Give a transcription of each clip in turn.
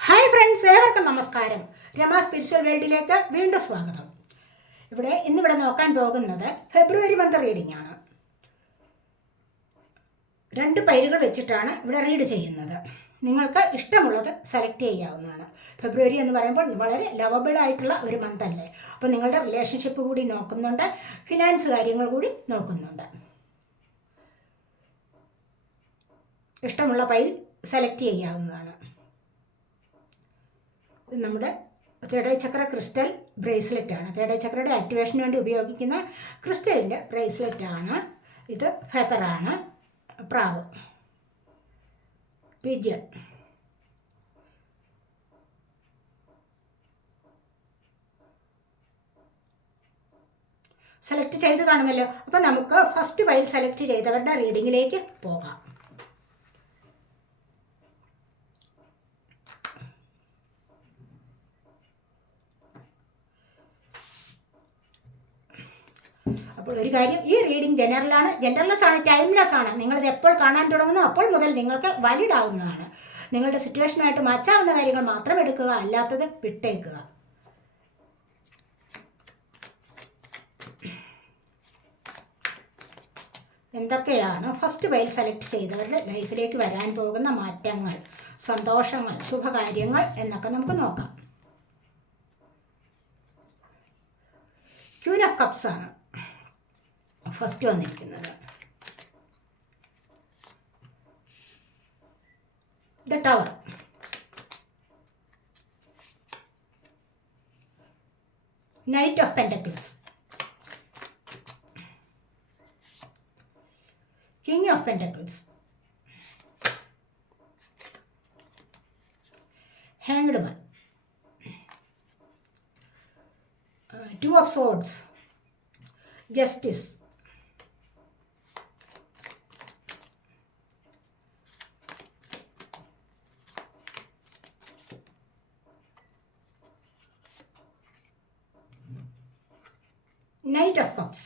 Hi friends, ഏവർക്കും നമസ്കാരം. Rama spiritual വേൾഡിലേക്ക് വീണ്ടും സ്വാഗതം. ഇന്നിവിടെ നോക്കാൻ പോകുന്നത് ഫെബ്രുവരി മന്ത് റീഡിംഗ് ആണ്. 2 പേരുകൾ വെച്ചിട്ടാണ് ഇവിടെ റീഡ് ചെയ്യുന്നത്. നിങ്ങൾക്ക് ഇഷ്ടമുള്ളത് സെലക്ട് ചെയ്യാവുന്നതാണ്. ഫെബ്രുവരി എന്ന് പറയുമ്പോൾ വളരെ ലവബിൾ ആയിട്ടുള്ള ഒരു മന്ത് അല്ലേ. അപ്പോൾ നിങ്ങളുടെ റിലേഷൻഷിപ്പ് കൂടി നോക്കുന്നുണ്ട്, ഫിനാൻസ് കാര്യങ്ങൾ കൂടി നോക്കുന്നുണ്ട്. ഇഷ്ടമുള്ള പൈൽ സെലക്ട് ചെയ്യാവുന്നതാണ്. നമ്മുടെ തേർഡ് ഐ ചക്ര ക്രിസ്റ്റൽ ബ്രേസ്ലെറ്റ് ആണ്. തേർഡ് ഐ ചക്രയുടെ ആക്ടിവേഷന് വേണ്ടി ഉപയോഗിക്കുന്ന ക്രിസ്റ്റലിൻ്റെ ബ്രേസ്ലെറ്റ് ആണ് ഇത്. ഫെതറാണ്, പ്രാവ്, പിജൻ. സെലക്ട് ചെയ്ത് കാണുമല്ലോ. അപ്പോൾ നമുക്ക് ഫസ്റ്റ് പൈൽ സെലക്ട് ചെയ്തവരുടെ റീഡിങ്ങിലേക്ക് പോകാം. അപ്പോൾ ഒരു കാര്യം, ഈ റീഡിംഗ് ജനറൽലെസ് ആണ്, ടൈംലെസ് ആണ്. നിങ്ങളിത് എപ്പോൾ കാണാൻ തുടങ്ങുന്നു അപ്പോൾ മുതൽ നിങ്ങൾക്ക് വാലിഡ് ആവുന്നതാണ്. നിങ്ങളുടെ സിറ്റുവേഷനായിട്ട് മാച്ചാവുന്ന കാര്യങ്ങൾ മാത്രം എടുക്കുക, അല്ലാത്തത് വിട്ടേക്കുക. എന്തൊക്കെയാണ് ഫസ്റ്റ് പൈൽ സെലക്ട് ചെയ്തവരുടെ ലൈഫിലേക്ക് വരാൻ പോകുന്ന മാറ്റങ്ങൾ, സന്തോഷങ്ങൾ, ശുഭകാര്യങ്ങൾ എന്നൊക്കെ നമുക്ക് നോക്കാം. ക്യൂൻ ഓഫ് കപ്സ് ആണ് ഫസ്റ്റ് വന്നിരിക്കുന്നത്. The tower, knight of pentacles, king of pentacles, hanged man, 2 of swords, justice, Knight of Cups,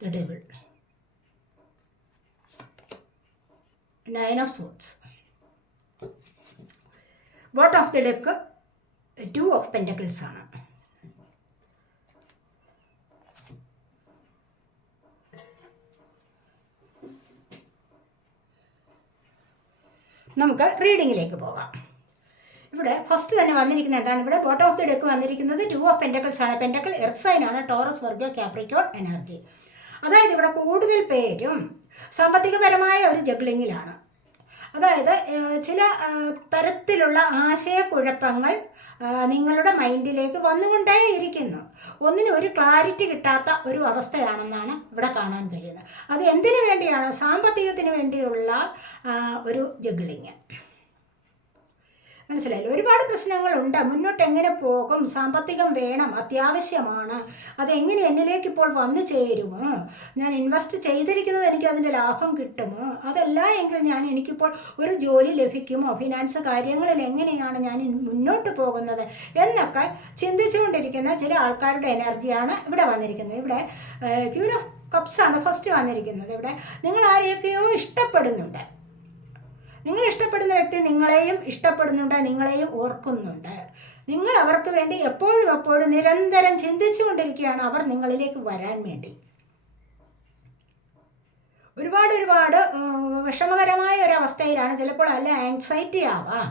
the Devil, 9 of Swords. Bottom of the deck 2 of Pentacles ആണ്. നമുക്ക് റീഡിങ്ങിലേക്ക് പോകാം. ഇവിടെ ഫസ്റ്റ് തന്നെ വന്നിരിക്കുന്നത് എന്താണ്? ഇവിടെ ബോട്ടം ഓഫ് ദി ഡെക്ക് വന്നിരിക്കുന്നത് 2 of pentacles ആണ്. പെന്റക്കിൾ എർത്ത് സൈൻ ആണ്, ടോറസ്, വർഗോ, കാപ്രിക്കോൺ എനർജി. അതായത് ഇവിടെ കൂടുതൽ പേരും സാമ്പത്തികപരമായ ഒരു ജഗ്ലിങ്ങിലാണ്. അതായത് ചില തരത്തിലുള്ള ആശയക്കുഴപ്പങ്ങൾ നിങ്ങളുടെ മൈൻഡിലേക്ക് വന്നുകൊണ്ടേയിരിക്കുന്നു. ഒന്നിനും ഒരു ക്ലാരിറ്റി കിട്ടാത്ത ഒരു അവസ്ഥയാണെന്നാണ് ഇവിടെ കാണാൻ കഴിയുന്നത്. അത് എന്തിനു വേണ്ടിയാണ്? സാമ്പത്തികത്തിന് വേണ്ടിയുള്ള ഒരു ജഗ്ലിങ്. മനസ്സിലായില്ലേ? ഒരുപാട് പ്രശ്നങ്ങളുണ്ട്. മുന്നോട്ട് എങ്ങനെ പോകും? സാമ്പത്തികം വേണം, അത്യാവശ്യമാണ്. അതെങ്ങനെ എന്നിലേക്ക് ഇപ്പോൾ വന്നു ചേരുമോ? ഞാൻ ഇൻവെസ്റ്റ് ചെയ്തിരിക്കുന്നത് എനിക്ക് അതിൻ്റെ ലാഭം കിട്ടുമോ? അതല്ല എങ്കിൽ എനിക്കിപ്പോൾ ഒരു ജോലി ലഭിക്കുമോ? ഫിനാൻസ് കാര്യങ്ങളിൽ എങ്ങനെയാണ് ഞാൻ മുന്നോട്ട് പോകുന്നത് എന്നൊക്കെ ചിന്തിച്ചുകൊണ്ടിരിക്കുന്ന ചില ആൾക്കാരുടെ എനർജിയാണ് ഇവിടെ വന്നിരിക്കുന്നത്. ഇവിടെ ക്യൂൻ ഓഫ് കപ്സ് ആണ് ഫസ്റ്റ് വന്നിരിക്കുന്നത്. ഇവിടെ നിങ്ങൾ ആരെയൊക്കെയോ ഇഷ്ടപ്പെടുന്നുണ്ട്. നിങ്ങൾ ഇഷ്ടപ്പെടുന്ന വ്യക്തി നിങ്ങളെയും ഇഷ്ടപ്പെടുന്നുണ്ട്, നിങ്ങളെയും ഓർക്കുന്നുണ്ട്. നിങ്ങൾ അവർക്ക് വേണ്ടി എപ്പോഴും നിരന്തരം ചിന്തിച്ചു കൊണ്ടിരിക്കുകയാണ് അവർ നിങ്ങളിലേക്ക് വരാൻ വേണ്ടി. ഒരുപാട് വിഷമകരമായ ഒരവസ്ഥയിലാണ്. ചിലപ്പോൾ അല്ല ആങ്സൈറ്റി ആവാം.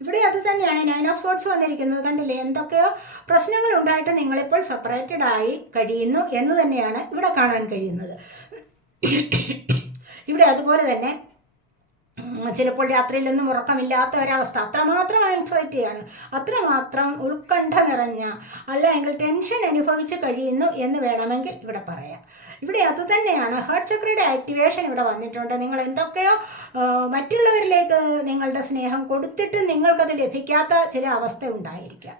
ഇവിടെ അത് തന്നെയാണ് 9 ഓഫ് സോർട്സ് വന്നിരിക്കുന്നത്. കണ്ടില്ലേ? എന്തൊക്കെയോ പ്രശ്നങ്ങൾ ഉണ്ടായിട്ട് നിങ്ങളിപ്പോൾ സെപ്പറേറ്റഡ് ആയി കഴിയുന്നു എന്ന് തന്നെയാണ് ഇവിടെ കാണാൻ കഴിയുന്നത്. ഇവിടെ അതുപോലെ തന്നെ ചിലപ്പോൾ രാത്രിയിലൊന്നും ഉറക്കമില്ലാത്ത ഒരവസ്ഥ, അത്രമാത്രം ആൻസൈറ്റിയാണ്, അത്രമാത്രം ഉത്കണ്ഠ നിറഞ്ഞ അല്ലെങ്കിൽ ടെൻഷൻ അനുഭവിച്ച് കഴിയുന്നു എന്ന് വേണമെങ്കിൽ ഇവിടെ പറയാം. ഇവിടെ അത് തന്നെയാണ് ഹാർട്ട് ചക്രയുടെ ആക്ടിവേഷൻ ഇവിടെ വന്നിട്ടുണ്ട്. നിങ്ങൾ എന്തൊക്കെയോ മറ്റുള്ളവരിലേക്ക് നിങ്ങളുടെ സ്നേഹം കൊടുത്തിട്ട് നിങ്ങൾക്കത് ലഭിക്കാത്ത ചില അവസ്ഥ ഉണ്ടായിരിക്കാം.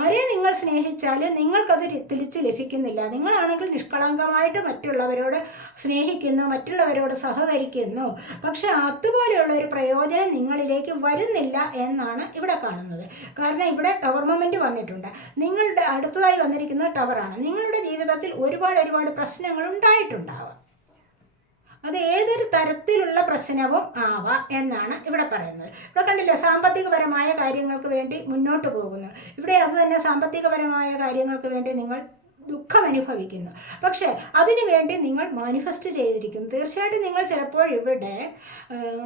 ആരെ നിങ്ങൾ സ്നേഹിച്ചാൽ നിങ്ങൾക്കത് തിരിച്ച് ലഭിക്കുന്നില്ല. നിങ്ങളാണെങ്കിൽ നിഷ്കളങ്കമായിട്ട് മറ്റുള്ളവരോട് സ്നേഹിക്കുന്നു, മറ്റുള്ളവരോട് സഹകരിക്കുന്നു. പക്ഷെ അതുപോലെയുള്ള ഒരു പ്രയോജനം നിങ്ങളിലേക്ക് വരുന്നില്ല എന്നാണ് ഇവിടെ കാണുന്നത്. കാരണം ഇവിടെ ടവർ മൊമെൻ്റ് വന്നിട്ടുണ്ട്. നിങ്ങളുടെ അടുത്തതായി വന്നിരിക്കുന്നത് ടവറാണ്. നിങ്ങളുടെ ജീവിതത്തിൽ ഒരുപാട് പ്രശ്നങ്ങൾ ഉണ്ടായിട്ടുണ്ടാവാം. അത് ഏതൊരു തരത്തിലുള്ള പ്രശ്നവും ആവാം എന്നാണ് ഇവിടെ പറയുന്നത്. ഇവിടെ കണ്ടില്ലേ, സാമ്പത്തികപരമായ കാര്യങ്ങൾക്ക് വേണ്ടി മുന്നോട്ട് പോകുന്നു. ഇവിടെ അത് തന്നെ സാമ്പത്തികപരമായ കാര്യങ്ങൾക്ക് വേണ്ടി നിങ്ങൾ ദുഃഖം അനുഭവിക്കുന്നു. പക്ഷേ അതിനുവേണ്ടി നിങ്ങൾ മാനിഫെസ്റ്റ് ചെയ്തിരിക്കുന്നു. തീർച്ചയായിട്ടും നിങ്ങൾ ചിലപ്പോൾ ഇവിടെ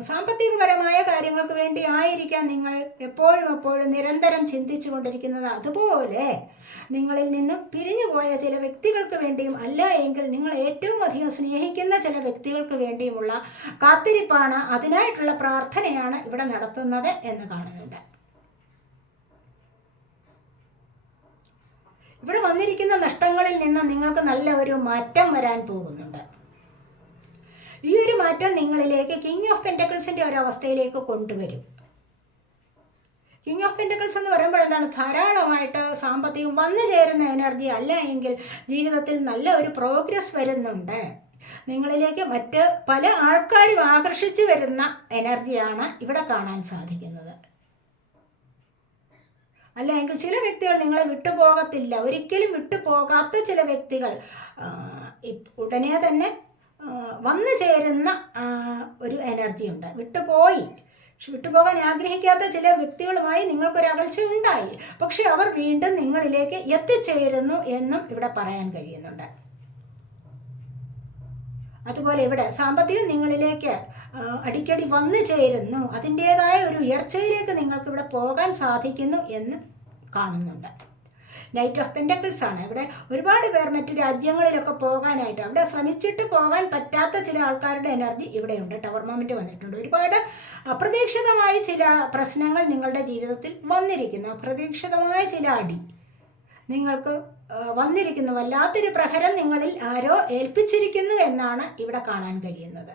സാമ്പത്തികപരമായ കാര്യങ്ങൾക്ക് വേണ്ടി ആയിരിക്കാം നിങ്ങൾ എപ്പോഴും നിരന്തരം ചിന്തിച്ചു കൊണ്ടിരിക്കുന്നത്. അതുപോലെ നിങ്ങളിൽ നിന്നും പിരിഞ്ഞു പോയ ചില വ്യക്തികൾക്ക് വേണ്ടിയും, അല്ല എങ്കിൽ നിങ്ങൾ ഏറ്റവും അധികം സ്നേഹിക്കുന്ന ചില വ്യക്തികൾക്ക് വേണ്ടിയുമുള്ള കാത്തിരിപ്പാണ്, അതിനായിട്ടുള്ള പ്രാർത്ഥനയാണ് ഇവിടെ നടത്തുന്നത് എന്ന് കാണുന്നുണ്ട്. ഇവിടെ വന്നിരിക്കുന്ന നഷ്ടങ്ങളിൽ നിന്ന് നിങ്ങൾക്ക് നല്ല ഒരു മാറ്റം വരാൻ പോകുന്നുണ്ട്. ഈ ഒരു മാറ്റം നിങ്ങളിലേക്ക് കിങ് ഓഫ് പെൻറ്റക്കിൾസിൻ്റെ ഒരവസ്ഥയിലേക്ക് കൊണ്ടുവരും. കിങ് ഓഫ് പെൻറ്റക്കിൾസ് എന്ന് പറയുമ്പോൾ എന്താണ്? ധാരാളമായിട്ട് സാമ്പത്തികം വന്നു ചേരുന്ന എനർജി, അല്ല എങ്കിൽ ജീവിതത്തിൽ നല്ല ഒരു പ്രോഗ്രസ് വരുന്നുണ്ട്. നിങ്ങളിലേക്ക് മറ്റ് പല ആൾക്കാരും ആകർഷിച്ചു വരുന്ന എനർജിയാണ് ഇവിടെ കാണാൻ സാധിക്കുന്നത്. അല്ല എങ്കിൽ ചില വ്യക്തികൾ നിങ്ങളെ വിട്ടുപോകത്തില്ല, ഒരിക്കലും വിട്ടുപോകാത്ത ചില വ്യക്തികൾ ഉടനെ തന്നെ വന്നു ചേരുന്ന ഒരു എനർജി ഉണ്ട്. വിട്ടുപോകാൻ ആഗ്രഹിക്കാത്ത ചില വ്യക്തികളുമായി നിങ്ങൾക്കൊരകൽച്ച ഉണ്ടായി, പക്ഷെ അവർ വീണ്ടും നിങ്ങളിലേക്ക് എത്തിച്ചേരുന്നു എന്നും ഇവിടെ പറയാൻ കഴിയുന്നുണ്ട്. അതുപോലെ ഇവിടെ സാമ്പത്തികം നിങ്ങളിലേക്ക് അടിക്കടി വന്നു ചേരുന്നു, അതിൻ്റേതായ ഒരു ഉയർച്ചയിലേക്ക് നിങ്ങൾക്ക് ഇവിടെ പോകാൻ സാധിക്കുന്നു എന്ന് കാണുന്നുണ്ട്. നൈറ്റ് ഓഫ് പെൻറ്റക്കിൾസ് ആണ്. ഇവിടെ ഒരുപാട് പേർ മറ്റു രാജ്യങ്ങളിലൊക്കെ പോകാനായിട്ട് അവിടെ ശ്രമിച്ചിട്ട് പോകാൻ പറ്റാത്ത ചില ആൾക്കാരുടെ എനർജി ഇവിടെയുണ്ട്. ടവർ മൊമെൻ്റ് വന്നിട്ടുണ്ട്. ഒരുപാട് അപ്രതീക്ഷിതമായ ചില പ്രശ്നങ്ങൾ നിങ്ങളുടെ ജീവിതത്തിൽ വന്നിരിക്കുന്നു. അപ്രതീക്ഷിതമായ ചില അടി നിങ്ങൾക്ക് വന്നിരിക്കുന്നു. വല്ലാത്തൊരു പ്രഹരം നിങ്ങളിൽ ആരോ ഏൽപ്പിച്ചിരിക്കുന്നു എന്നാണ് ഇവിടെ കാണാൻ കഴിയുന്നത്.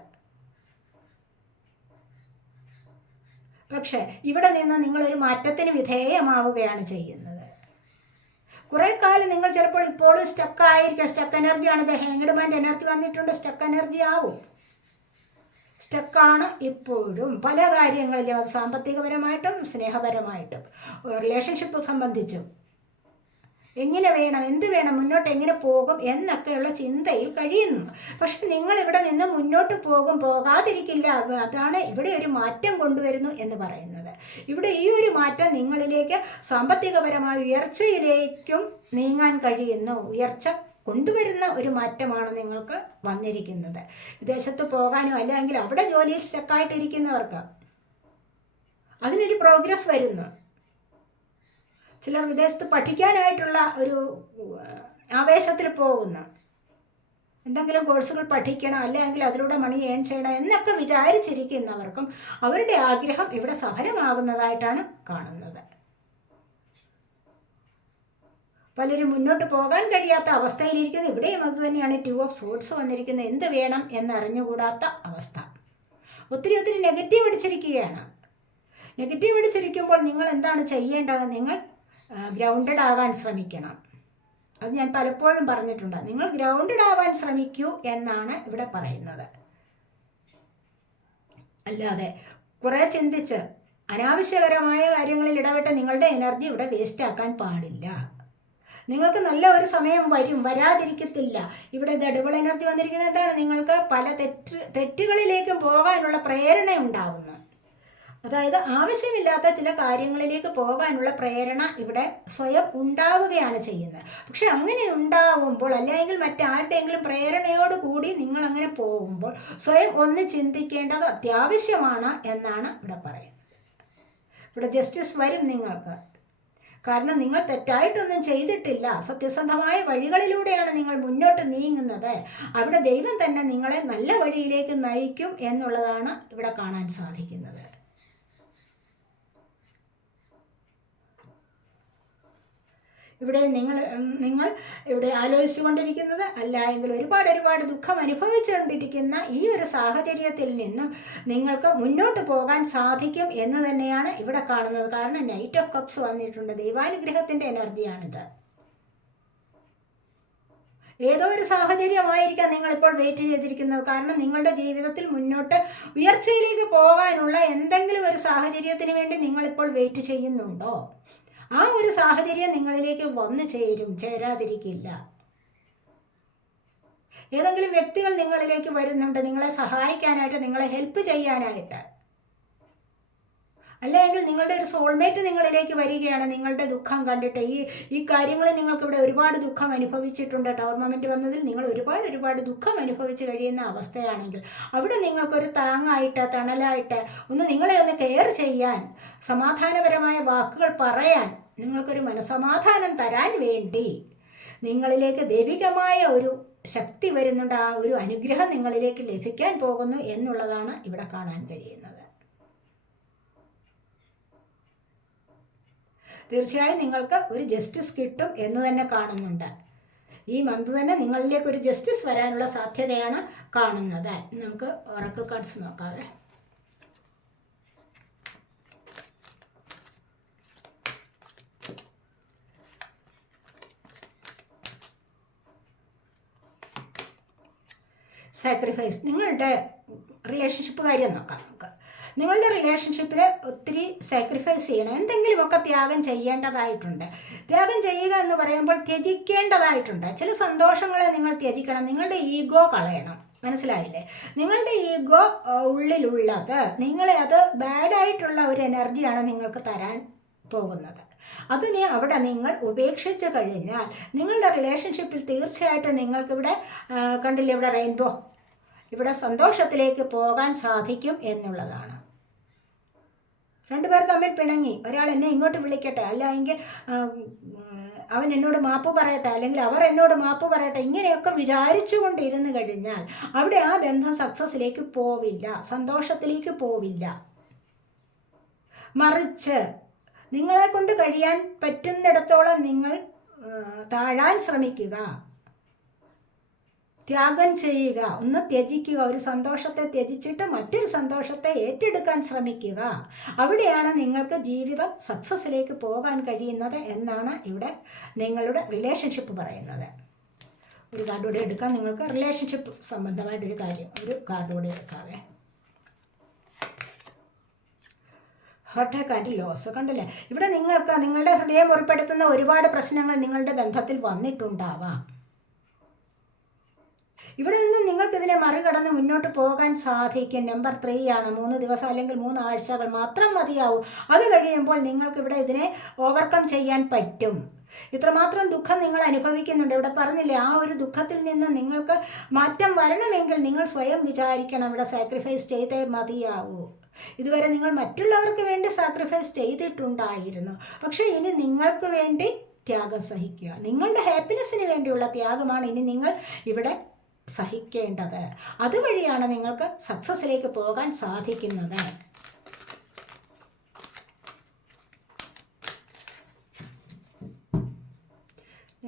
പക്ഷേ ഇവിടെ നിന്ന് നിങ്ങളൊരു മാറ്റത്തിന് വിധേയമാവുകയാണ് ചെയ്യുന്നത്. കുറേ കാലം നിങ്ങൾ ചിലപ്പോൾ ഇപ്പോഴും സ്റ്റക്കായിരിക്കാം. സ്റ്റക്ക് എനർജിയാണ്. ഇത് ഹാങ്ഡ് മാൻ്റെ എനർജി വന്നിട്ടുണ്ട്. സ്റ്റക്ക് എനർജി ആവും. സ്റ്റക്കാണ് ഇപ്പോഴും പല കാര്യങ്ങളിലും, അത് സാമ്പത്തികപരമായിട്ടും സ്നേഹപരമായിട്ടും റിലേഷൻഷിപ്പ് സംബന്ധിച്ചും എങ്ങനെ വേണം, എന്ത് വേണം, മുന്നോട്ട് എങ്ങനെ പോകും എന്നൊക്കെയുള്ള ചിന്തയിൽ കഴിയുന്നു. പക്ഷെ നിങ്ങൾ ഇവിടെ നിന്ന് മുന്നോട്ട് പോകാതിരിക്കില്ല. അതാണ് ഇവിടെ ഒരു മാറ്റം കൊണ്ടുവരുന്നു എന്ന് പറയുന്നത്. ഇവിടെ ഈ ഒരു മാറ്റം നിങ്ങളിലേക്ക് സാമ്പത്തികപരമായ ഉയർച്ചയിലേക്കും നീങ്ങാൻ കഴിയുന്നു. ഉയർച്ച കൊണ്ടുവരുന്ന ഒരു മാറ്റമാണ് നിങ്ങൾക്ക് വന്നിരിക്കുന്നത്. വിദേശത്ത് പോകാനോ അല്ലെങ്കിൽ അവിടെ ജോലിയിൽ സ്റ്റക്കായിട്ടിരിക്കുന്നവർക്ക് അതിനൊരു പ്രോഗ്രസ് വരുന്നു. ചിലർ വിദേശത്ത് പഠിക്കാനായിട്ടുള്ള ഒരു ആവേശത്തിൽ പോകുന്നു. എന്തെങ്കിലും കോഴ്സുകൾ പഠിക്കണം, അല്ലെങ്കിൽ അതിലൂടെ മണി ഏൺ ചെയ്യണം എന്നൊക്കെ വിചാരിച്ചിരിക്കുന്നവർക്കും അവരുടെ ആഗ്രഹം ഇവിടെ സഫലമാകുന്നതായിട്ടാണ് കാണുന്നത്. പലരും മുന്നോട്ട് പോകാൻ കഴിയാത്ത അവസ്ഥയിലിരിക്കുന്നു. ഇവിടെയും അത് തന്നെയാണ്. 2 ഓഫ് സോർഡ്സ് വന്നിരിക്കുന്നത്. എന്ത് വേണം എന്നറിഞ്ഞുകൂടാത്ത അവസ്ഥ. ഒത്തിരി നെഗറ്റീവ് അടിച്ചിരിക്കുകയാണ്. നെഗറ്റീവ് അടിച്ചിരിക്കുമ്പോൾ നിങ്ങൾ എന്താണ് ചെയ്യേണ്ടത്? നിങ്ങൾ ഗ്രൗണ്ടഡ് ആവാൻ ശ്രമിക്കണം. അത് ഞാൻ പലപ്പോഴും പറഞ്ഞിട്ടുണ്ട്. നിങ്ങൾ ഗ്രൗണ്ടഡ് ആവാൻ ശ്രമിക്കൂ എന്നാണ് ഇവിടെ പറയുന്നത്. അല്ലാതെ കുറേ ചിന്തിച്ച് അനാവശ്യകരമായ കാര്യങ്ങളിൽ ഇടപെട്ട് നിങ്ങളുടെ എനർജി ഇവിടെ വേസ്റ്റ് ആക്കാൻ പാടില്ല. നിങ്ങൾക്ക് നല്ല ഒരു സമയം വരാതിരിക്കത്തില്ല. ഇവിടെ ഡബിൾ എനർജി വന്നിരിക്കുന്നത് എന്താണ്? നിങ്ങൾക്ക് പല തെറ്റുകളിലേക്കും പോകാനുള്ള പ്രേരണ ഉണ്ടാവുന്നു. അതായത് ആവശ്യമില്ലാത്ത ചില കാര്യങ്ങളിലേക്ക് പോകാനുള്ള പ്രേരണ ഇവിടെ സ്വയം ഉണ്ടാവുകയാണ് ചെയ്യുന്നത്. പക്ഷെ അങ്ങനെ ഉണ്ടാവുമ്പോൾ, അല്ലെങ്കിൽ മറ്റാരുടെയെങ്കിലും പ്രേരണയോട് കൂടി നിങ്ങൾ അങ്ങനെ പോകുമ്പോൾ സ്വയം ഒന്ന് ചിന്തിക്കേണ്ടത് അത്യാവശ്യമാണ് എന്നാണ് ഇവിടെ പറയുന്നത്. ഇവിടെ ജസ്റ്റിസ് വരും നിങ്ങൾക്ക്. കാരണം നിങ്ങൾ തെറ്റായിട്ടൊന്നും ചെയ്തിട്ടില്ല. സത്യസന്ധമായ വഴികളിലൂടെയാണ് നിങ്ങൾ മുന്നോട്ട് നീങ്ങുന്നത്. അവിടെ ദൈവം തന്നെ നിങ്ങളെ നല്ല വഴിയിലേക്ക് നയിക്കും എന്നുള്ളതാണ് ഇവിടെ കാണാൻ സാധിക്കുന്നത്. ഇവിടെ നിങ്ങൾ ഇവിടെ ആലോചിച്ചു കൊണ്ടിരിക്കുന്നത്, അല്ല എങ്കിൽ ഒരുപാട് ദുഃഖം അനുഭവിച്ചുകൊണ്ടിരിക്കുന്ന ഈ ഒരു സാഹചര്യത്തിൽ നിന്നും നിങ്ങൾക്ക് മുന്നോട്ട് പോകാൻ സാധിക്കും എന്ന് തന്നെയാണ് ഇവിടെ കാണുന്നത്. കാരണം നൈറ്റ് ഓഫ് കപ്സ് വന്നിട്ടുണ്ട്. ദൈവാനുഗ്രഹത്തിൻ്റെ എനർജിയാണിത്. ഏതോ ഒരു സാഹചര്യമായിരിക്കാം നിങ്ങളിപ്പോൾ വെയിറ്റ് ചെയ്തിരിക്കുന്നത്. കാരണം നിങ്ങളുടെ ജീവിതത്തിൽ മുന്നോട്ട് ഉയർച്ചയിലേക്ക് പോകാനുള്ള എന്തെങ്കിലും ഒരു സാഹചര്യത്തിന് വേണ്ടി നിങ്ങളിപ്പോൾ വെയിറ്റ് ചെയ്യുന്നുണ്ടോ? ആ ഒരു സാഹചര്യം നിങ്ങളിലേക്ക് വന്നു ചേരാതിരിക്കില്ല. ഏതെങ്കിലും വ്യക്തികൾ നിങ്ങളിലേക്ക് വരുന്നുണ്ട് നിങ്ങളെ സഹായിക്കാനായിട്ട്, നിങ്ങളെ ഹെൽപ്പ് ചെയ്യാനായിട്ട്. അല്ലെങ്കിൽ നിങ്ങളുടെ ഒരു സോൾമേറ്റ് നിങ്ങളിലേക്ക് വരികയാണ് നിങ്ങളുടെ ദുഃഖം കണ്ടിട്ട്. ഈ കാര്യങ്ങളിൽ നിങ്ങൾക്കിവിടെ ഒരുപാട് ദുഃഖം അനുഭവിച്ചിട്ടുണ്ട്. ടവർ മൊമെൻ്റ് വന്നതിൽ നിങ്ങൾ ഒരുപാട് ദുഃഖം അനുഭവിച്ച് കഴിയുന്ന അവസ്ഥയാണെങ്കിൽ അവിടെ നിങ്ങൾക്കൊരു താങ്ങായിട്ട്, തണലായിട്ട്, നിങ്ങളെ ഒന്ന് കെയർ ചെയ്യാൻ, സമാധാനപരമായ വാക്കുകൾ പറയാൻ, നിങ്ങൾക്കൊരു മനസമാധാനം തരാൻ വേണ്ടി നിങ്ങളിലേക്ക് ദൈവികമായ ഒരു ശക്തി വരുന്നുണ്ട്. ആ ഒരു അനുഗ്രഹം നിങ്ങളിലേക്ക് ലഭിക്കാൻ പോകുന്നു എന്നുള്ളതാണ് ഇവിടെ കാണാൻ കഴിയുന്നത്. തീർച്ചയായും നിങ്ങൾക്ക് ഒരു ജസ്റ്റിസ് കിട്ടും എന്ന് തന്നെ കാണുന്നുണ്ട്. ഈ മന്ത് തന്നെ നിങ്ങളിലേക്ക് ഒരു ജസ്റ്റിസ് വരാനുള്ള സാധ്യതയാണ് കാണുന്നത്. നമുക്ക് ഒറാക്കിൾ കാർഡ്സ് നോക്കാതെ. സാക്രിഫൈസ്. നിങ്ങളുടെ റിലേഷൻഷിപ്പ് കാര്യം നോക്കാം നമുക്ക്. നിങ്ങളുടെ റിലേഷൻഷിപ്പിൽ ഒത്തിരി സാക്രിഫൈസ് ചെയ്യണം, എന്തെങ്കിലുമൊക്കെ ത്യാഗം ചെയ്യേണ്ടതായിട്ടുണ്ട്. ത്യാഗം ചെയ്യുക എന്ന് പറയുമ്പോൾ ത്യജിക്കേണ്ടതായിട്ടുണ്ട്. ചില സന്തോഷങ്ങളെ നിങ്ങൾ ത്യജിക്കണം. നിങ്ങളുടെ ഈഗോ കളയണം. മനസ്സിലായില്ലേ? നിങ്ങളുടെ ഈഗോ ഉള്ളിലുള്ളത് നിങ്ങളെ, അത് ബാഡായിട്ടുള്ള ഒരു എനർജിയാണ് നിങ്ങൾക്ക് തരാൻ പോകുന്നത്. അതിനെ അവിടെ നിങ്ങൾ ഉപേക്ഷിച്ച് കഴിഞ്ഞാൽ നിങ്ങളുടെ റിലേഷൻഷിപ്പിൽ തീർച്ചയായിട്ടും നിങ്ങൾക്കിവിടെ കണ്ടില്ലേ, ഇവിടെ റെയിൻബോ, ഇവിടെ സന്തോഷത്തിലേക്ക് പോകാൻ സാധിക്കും എന്നുള്ളതാണ്. രണ്ടുപേർ തമ്മിൽ പിണങ്ങി, ഒരാൾ എന്നെ ഇങ്ങോട്ട് വിളിക്കട്ടെ, അല്ലെങ്കിൽ അവൻ എന്നോട് മാപ്പ് പറയട്ടെ, അല്ലെങ്കിൽ അവർ എന്നോട് മാപ്പ് പറയട്ടെ, ഇങ്ങനെയൊക്കെ വിചാരിച്ചു കൊണ്ടിരുന്നു കഴിഞ്ഞാൽ അവിടെ ആ ബന്ധം സക്സസ്സിലേക്ക് പോവില്ല, സന്തോഷത്തിലേക്ക് പോവില്ല. മറിച്ച് നിങ്ങളെ കൊണ്ട് കഴിയാൻ പറ്റുന്നിടത്തോളം നിങ്ങൾ താഴാൻ ശ്രമിക്കുക, ത്യാഗം ചെയ്യുക, ഒന്ന് ത്യജിക്കുക. ഒരു സന്തോഷത്തെ ത്യജിച്ചിട്ട് മറ്റൊരു സന്തോഷത്തെ ഏറ്റെടുക്കാൻ ശ്രമിക്കുക. അവിടെയാണ് നിങ്ങൾക്ക് ജീവിതം സക്സസ്സിലേക്ക് പോകാൻ കഴിയുന്നത് എന്നാണ് ഇവിടെ നിങ്ങളുടെ റിലേഷൻഷിപ്പ് പറയുന്നത്. ഒരു കാർഡ് കൂടി എടുക്കാം. നിങ്ങൾക്ക് റിലേഷൻഷിപ്പ് സംബന്ധമായിട്ടൊരു കാര്യം, ഒരു കാർഡ് കൂടി എടുക്കാതെ. Hurt and loss. കണ്ടില്ലേ, ഇവിടെ നിങ്ങൾക്ക് നിങ്ങളുടെ ഹൃദയം മുറിപ്പെടുത്തുന്ന ഒരുപാട് പ്രശ്നങ്ങൾ നിങ്ങളുടെ ബന്ധത്തിൽ വന്നിട്ടുണ്ടാവാം. ഇവിടെ നിന്നും നിങ്ങൾക്കിതിനെ മറികടന്ന് മുന്നോട്ട് പോകാൻ സാധിക്കും. നമ്പർ 3 ആണ്. 3 ദിവസം അല്ലെങ്കിൽ 3 ആഴ്ചകൾ മാത്രം മതിയാവും. അത് കഴിയുമ്പോൾ നിങ്ങൾക്കിവിടെ ഇതിനെ ഓവർകം ചെയ്യാൻ പറ്റും. ഇത്രമാത്രം ദുഃഖം നിങ്ങൾ അനുഭവിക്കുന്നുണ്ട്. ഇവിടെ പറഞ്ഞില്ലേ, ആ ഒരു ദുഃഖത്തിൽ നിന്ന് നിങ്ങൾക്ക് മാറ്റം വരണമെങ്കിൽ നിങ്ങൾ സ്വയം വിചാരിക്കണം, ഇവിടെ സാക്രിഫൈസ് ചെയ്തേ മതിയാവൂ. ഇതുവരെ നിങ്ങൾ മറ്റുള്ളവർക്ക് വേണ്ടി സാക്രിഫൈസ് ചെയ്തിട്ടുണ്ടായിരുന്നു, പക്ഷേ ഇനി നിങ്ങൾക്ക് വേണ്ടി ത്യാഗം സഹിക്കുക. നിങ്ങളുടെ ഹാപ്പിനെസ്സിന് വേണ്ടിയുള്ള ത്യാഗമാണ് ഇനി നിങ്ങൾ ഇവിടെ സഹിക്കേണ്ടത്. അതുവഴിയാണ് നിങ്ങൾക്ക് സക്സസ്സിലേക്ക് പോകാൻ സാധിക്കുന്നത്.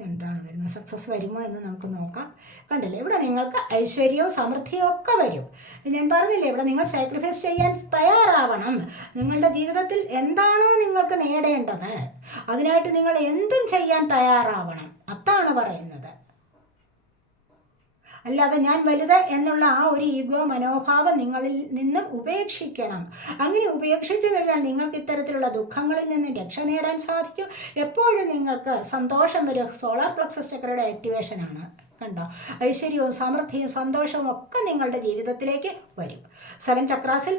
എന്താണ് വരുന്നത്, സക്സസ് വരുമോ എന്ന് നമുക്ക് നോക്കാം. കണ്ടില്ലേ, ഇവിടെ നിങ്ങൾക്ക് ഐശ്വര്യവും സമൃദ്ധിയും ഒക്കെ വരും. ഞാൻ പറഞ്ഞില്ലേ, ഇവിടെ നിങ്ങൾ സാക്രിഫൈസ് ചെയ്യാൻ തയ്യാറാവണം. നിങ്ങളുടെ ജീവിതത്തിൽ എന്താണോ നിങ്ങൾക്ക് നേടേണ്ടത് അതിനായിട്ട് നിങ്ങൾ എന്തും ചെയ്യാൻ തയ്യാറാവണം. അതാണ് പറയുന്നത്. അല്ലാതെ ഞാൻ വലുത് എന്നുള്ള ആ ഒരു ഈഗോ മനോഭാവം നിങ്ങളിൽ നിന്നും ഉപേക്ഷിക്കണം. അങ്ങനെ ഉപേക്ഷിച്ച് കഴിഞ്ഞാൽ നിങ്ങൾക്ക് ഇത്തരത്തിലുള്ള ദുഃഖങ്ങളിൽ നിന്ന് രക്ഷ നേടാൻ സാധിക്കും. എപ്പോഴും നിങ്ങൾക്ക് സന്തോഷം വരും. സോളാർ പ്ലക്സസ് ചക്രയുടെ ആക്ടിവേഷനാണ്. കണ്ടോ, ഐശ്വര്യവും സമൃദ്ധിയും സന്തോഷവും ഒക്കെ നിങ്ങളുടെ ജീവിതത്തിലേക്ക് വരും. 7 ചക്രാസിൽ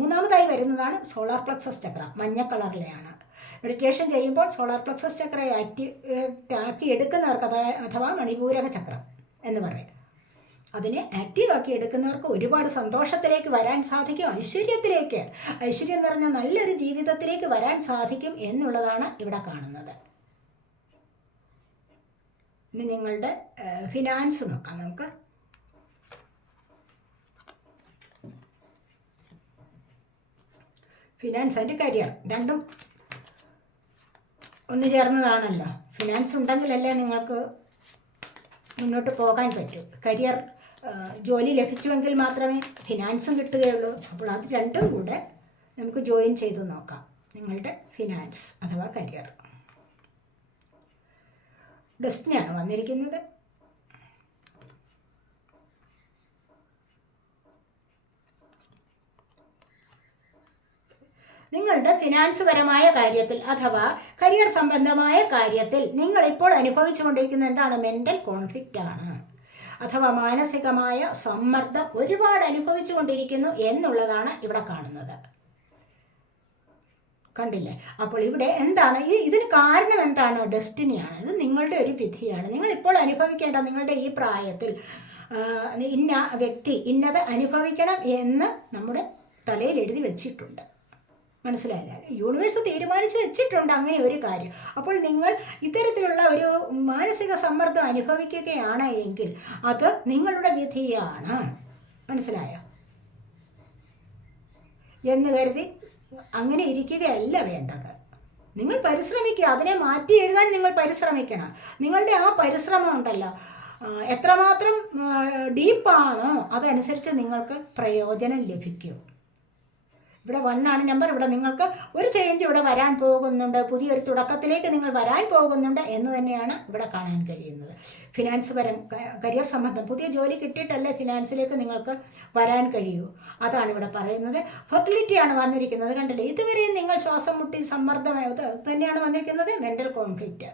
3ാമതായി വരുന്നതാണ് സോളാർ പ്ലക്സസ് ചക്ര. മഞ്ഞ കളറിലെയാണ്. മെഡിറ്റേഷൻ ചെയ്യുമ്പോൾ സോളാർ പ്ലക്സസ് ചക്രയെ ആക്കി എടുക്കുന്നവർക്ക്, അഥവാ മണിപൂരക ചക്രം എന്ന് പറയും, അതിനെ ആക്റ്റീവാക്കി എടുക്കുന്നവർക്ക് ഒരുപാട് സന്തോഷത്തിലേക്ക് വരാൻ സാധിക്കും. ഐശ്വര്യത്തിലേക്ക്, ഐശ്വര്യം നിറഞ്ഞ നല്ലൊരു ജീവിതത്തിലേക്ക് വരാൻ സാധിക്കും എന്നുള്ളതാണ് ഇവിടെ കാണുന്നത്. ഇനി നിങ്ങളുടെ ഫിനാൻസ് നോക്കാം നമുക്ക്. ഫിനാൻസ് ആൻഡ് കരിയർ രണ്ടും ഒന്ന് ചേർന്നതാണല്ലോ. ഫിനാൻസ് ഉണ്ടെങ്കിലല്ലേ നിങ്ങൾക്ക് മുന്നോട്ട് പോകാൻ പറ്റൂ. കരിയർ, ജോലി ലഭിച്ചുവെങ്കിൽ മാത്രമേ ഫിനാൻസും കിട്ടുകയുള്ളൂ. അപ്പോൾ അത് രണ്ടും കൂടെ നമുക്ക് ജോയിൻ ചെയ്ത് നോക്കാം. നിങ്ങളുടെ ഫിനാൻസ് അഥവാ കരിയർ. ഡെസ്റ്റിനിയാണ് വന്നിരിക്കുന്നത്. നിങ്ങളുടെ ഫിനാൻസ് പരമായ കാര്യത്തിൽ അഥവാ കരിയർ സംബന്ധമായ കാര്യത്തിൽ നിങ്ങളിപ്പോൾ അനുഭവിച്ചുകൊണ്ടിരിക്കുന്ന എന്താണ്? മെൻ്റൽ കോൺഫ്ലിക്റ്റ് ആണ്. അഥവാ മാനസികമായ സമ്മർദ്ദം ഒരുപാട് അനുഭവിച്ചു കൊണ്ടിരിക്കുന്നു എന്നുള്ളതാണ് ഇവിടെ കാണുന്നത്. കണ്ടില്ലേ? അപ്പോൾ ഇവിടെ എന്താണ് ഇതിന് കാരണം എന്താണ്? ഡെസ്റ്റിനിയാണ്. ഇത് നിങ്ങളുടെ ഒരു വിധിയാണ്. നിങ്ങളിപ്പോൾ അനുഭവിക്കേണ്ട, നിങ്ങളുടെ ഈ പ്രായത്തിൽ ഇന്ന വ്യക്തി ഇന്നത് അനുഭവിക്കണം എന്ന് നമ്മുടെ തലയിൽ എഴുതി വെച്ചിട്ടുണ്ട്. മനസ്സിലായില്ല? യൂണിവേഴ്സ് തീരുമാനിച്ച് വെച്ചിട്ടുണ്ട് അങ്ങനെ ഒരു കാര്യം. അപ്പോൾ നിങ്ങൾ ഇത്തരത്തിലുള്ള ഒരു മാനസിക സമ്മർദ്ദം അനുഭവിക്കുകയാണ് എങ്കിൽ അത് നിങ്ങളുടെ വിധിയാണ്. മനസ്സിലായോ? എന്ന് കരുതി അങ്ങനെ ഇരിക്കുകയല്ല വേണ്ടത്. നിങ്ങൾ പരിശ്രമിക്കുക, അതിനെ മാറ്റി എഴുതാൻ നിങ്ങൾ പരിശ്രമിക്കണം. നിങ്ങളുടെ ആ പരിശ്രമം ഉണ്ടല്ലോ, എത്രമാത്രം ഡീപ്പാണോ അതനുസരിച്ച് നിങ്ങൾക്ക് പ്രയോജനം ലഭിക്കും. ഇവിടെ 1 ആണ് നമ്പർ. ഇവിടെ നിങ്ങൾക്ക് ഒരു ചേഞ്ച് ഇവിടെ വരാൻ പോകുന്നുണ്ട്, പുതിയൊരു തുടക്കത്തിലേക്ക് നിങ്ങൾ വരാൻ പോകുന്നുണ്ട് എന്ന് തന്നെയാണ് ഇവിടെ കാണാൻ കഴിയുന്നത്. ഫിനാൻസ് പരം, കരിയർ സംബന്ധം, പുതിയ ജോലി കിട്ടിയിട്ടല്ലേ ഫിനാൻസിലേക്ക് നിങ്ങൾക്ക് വരാൻ കഴിയൂ. അതാണ് ഇവിടെ പറയുന്നത്. ഫെർട്ടിലിറ്റിയാണ് വന്നിരിക്കുന്നത്. കണ്ടില്ലേ? ഇതുവരെയും നിങ്ങൾ ശ്വാസം മുട്ടി സമ്മർദ്ദം തന്നെയാണ് വന്നിരിക്കുന്നത്. Mental conflict.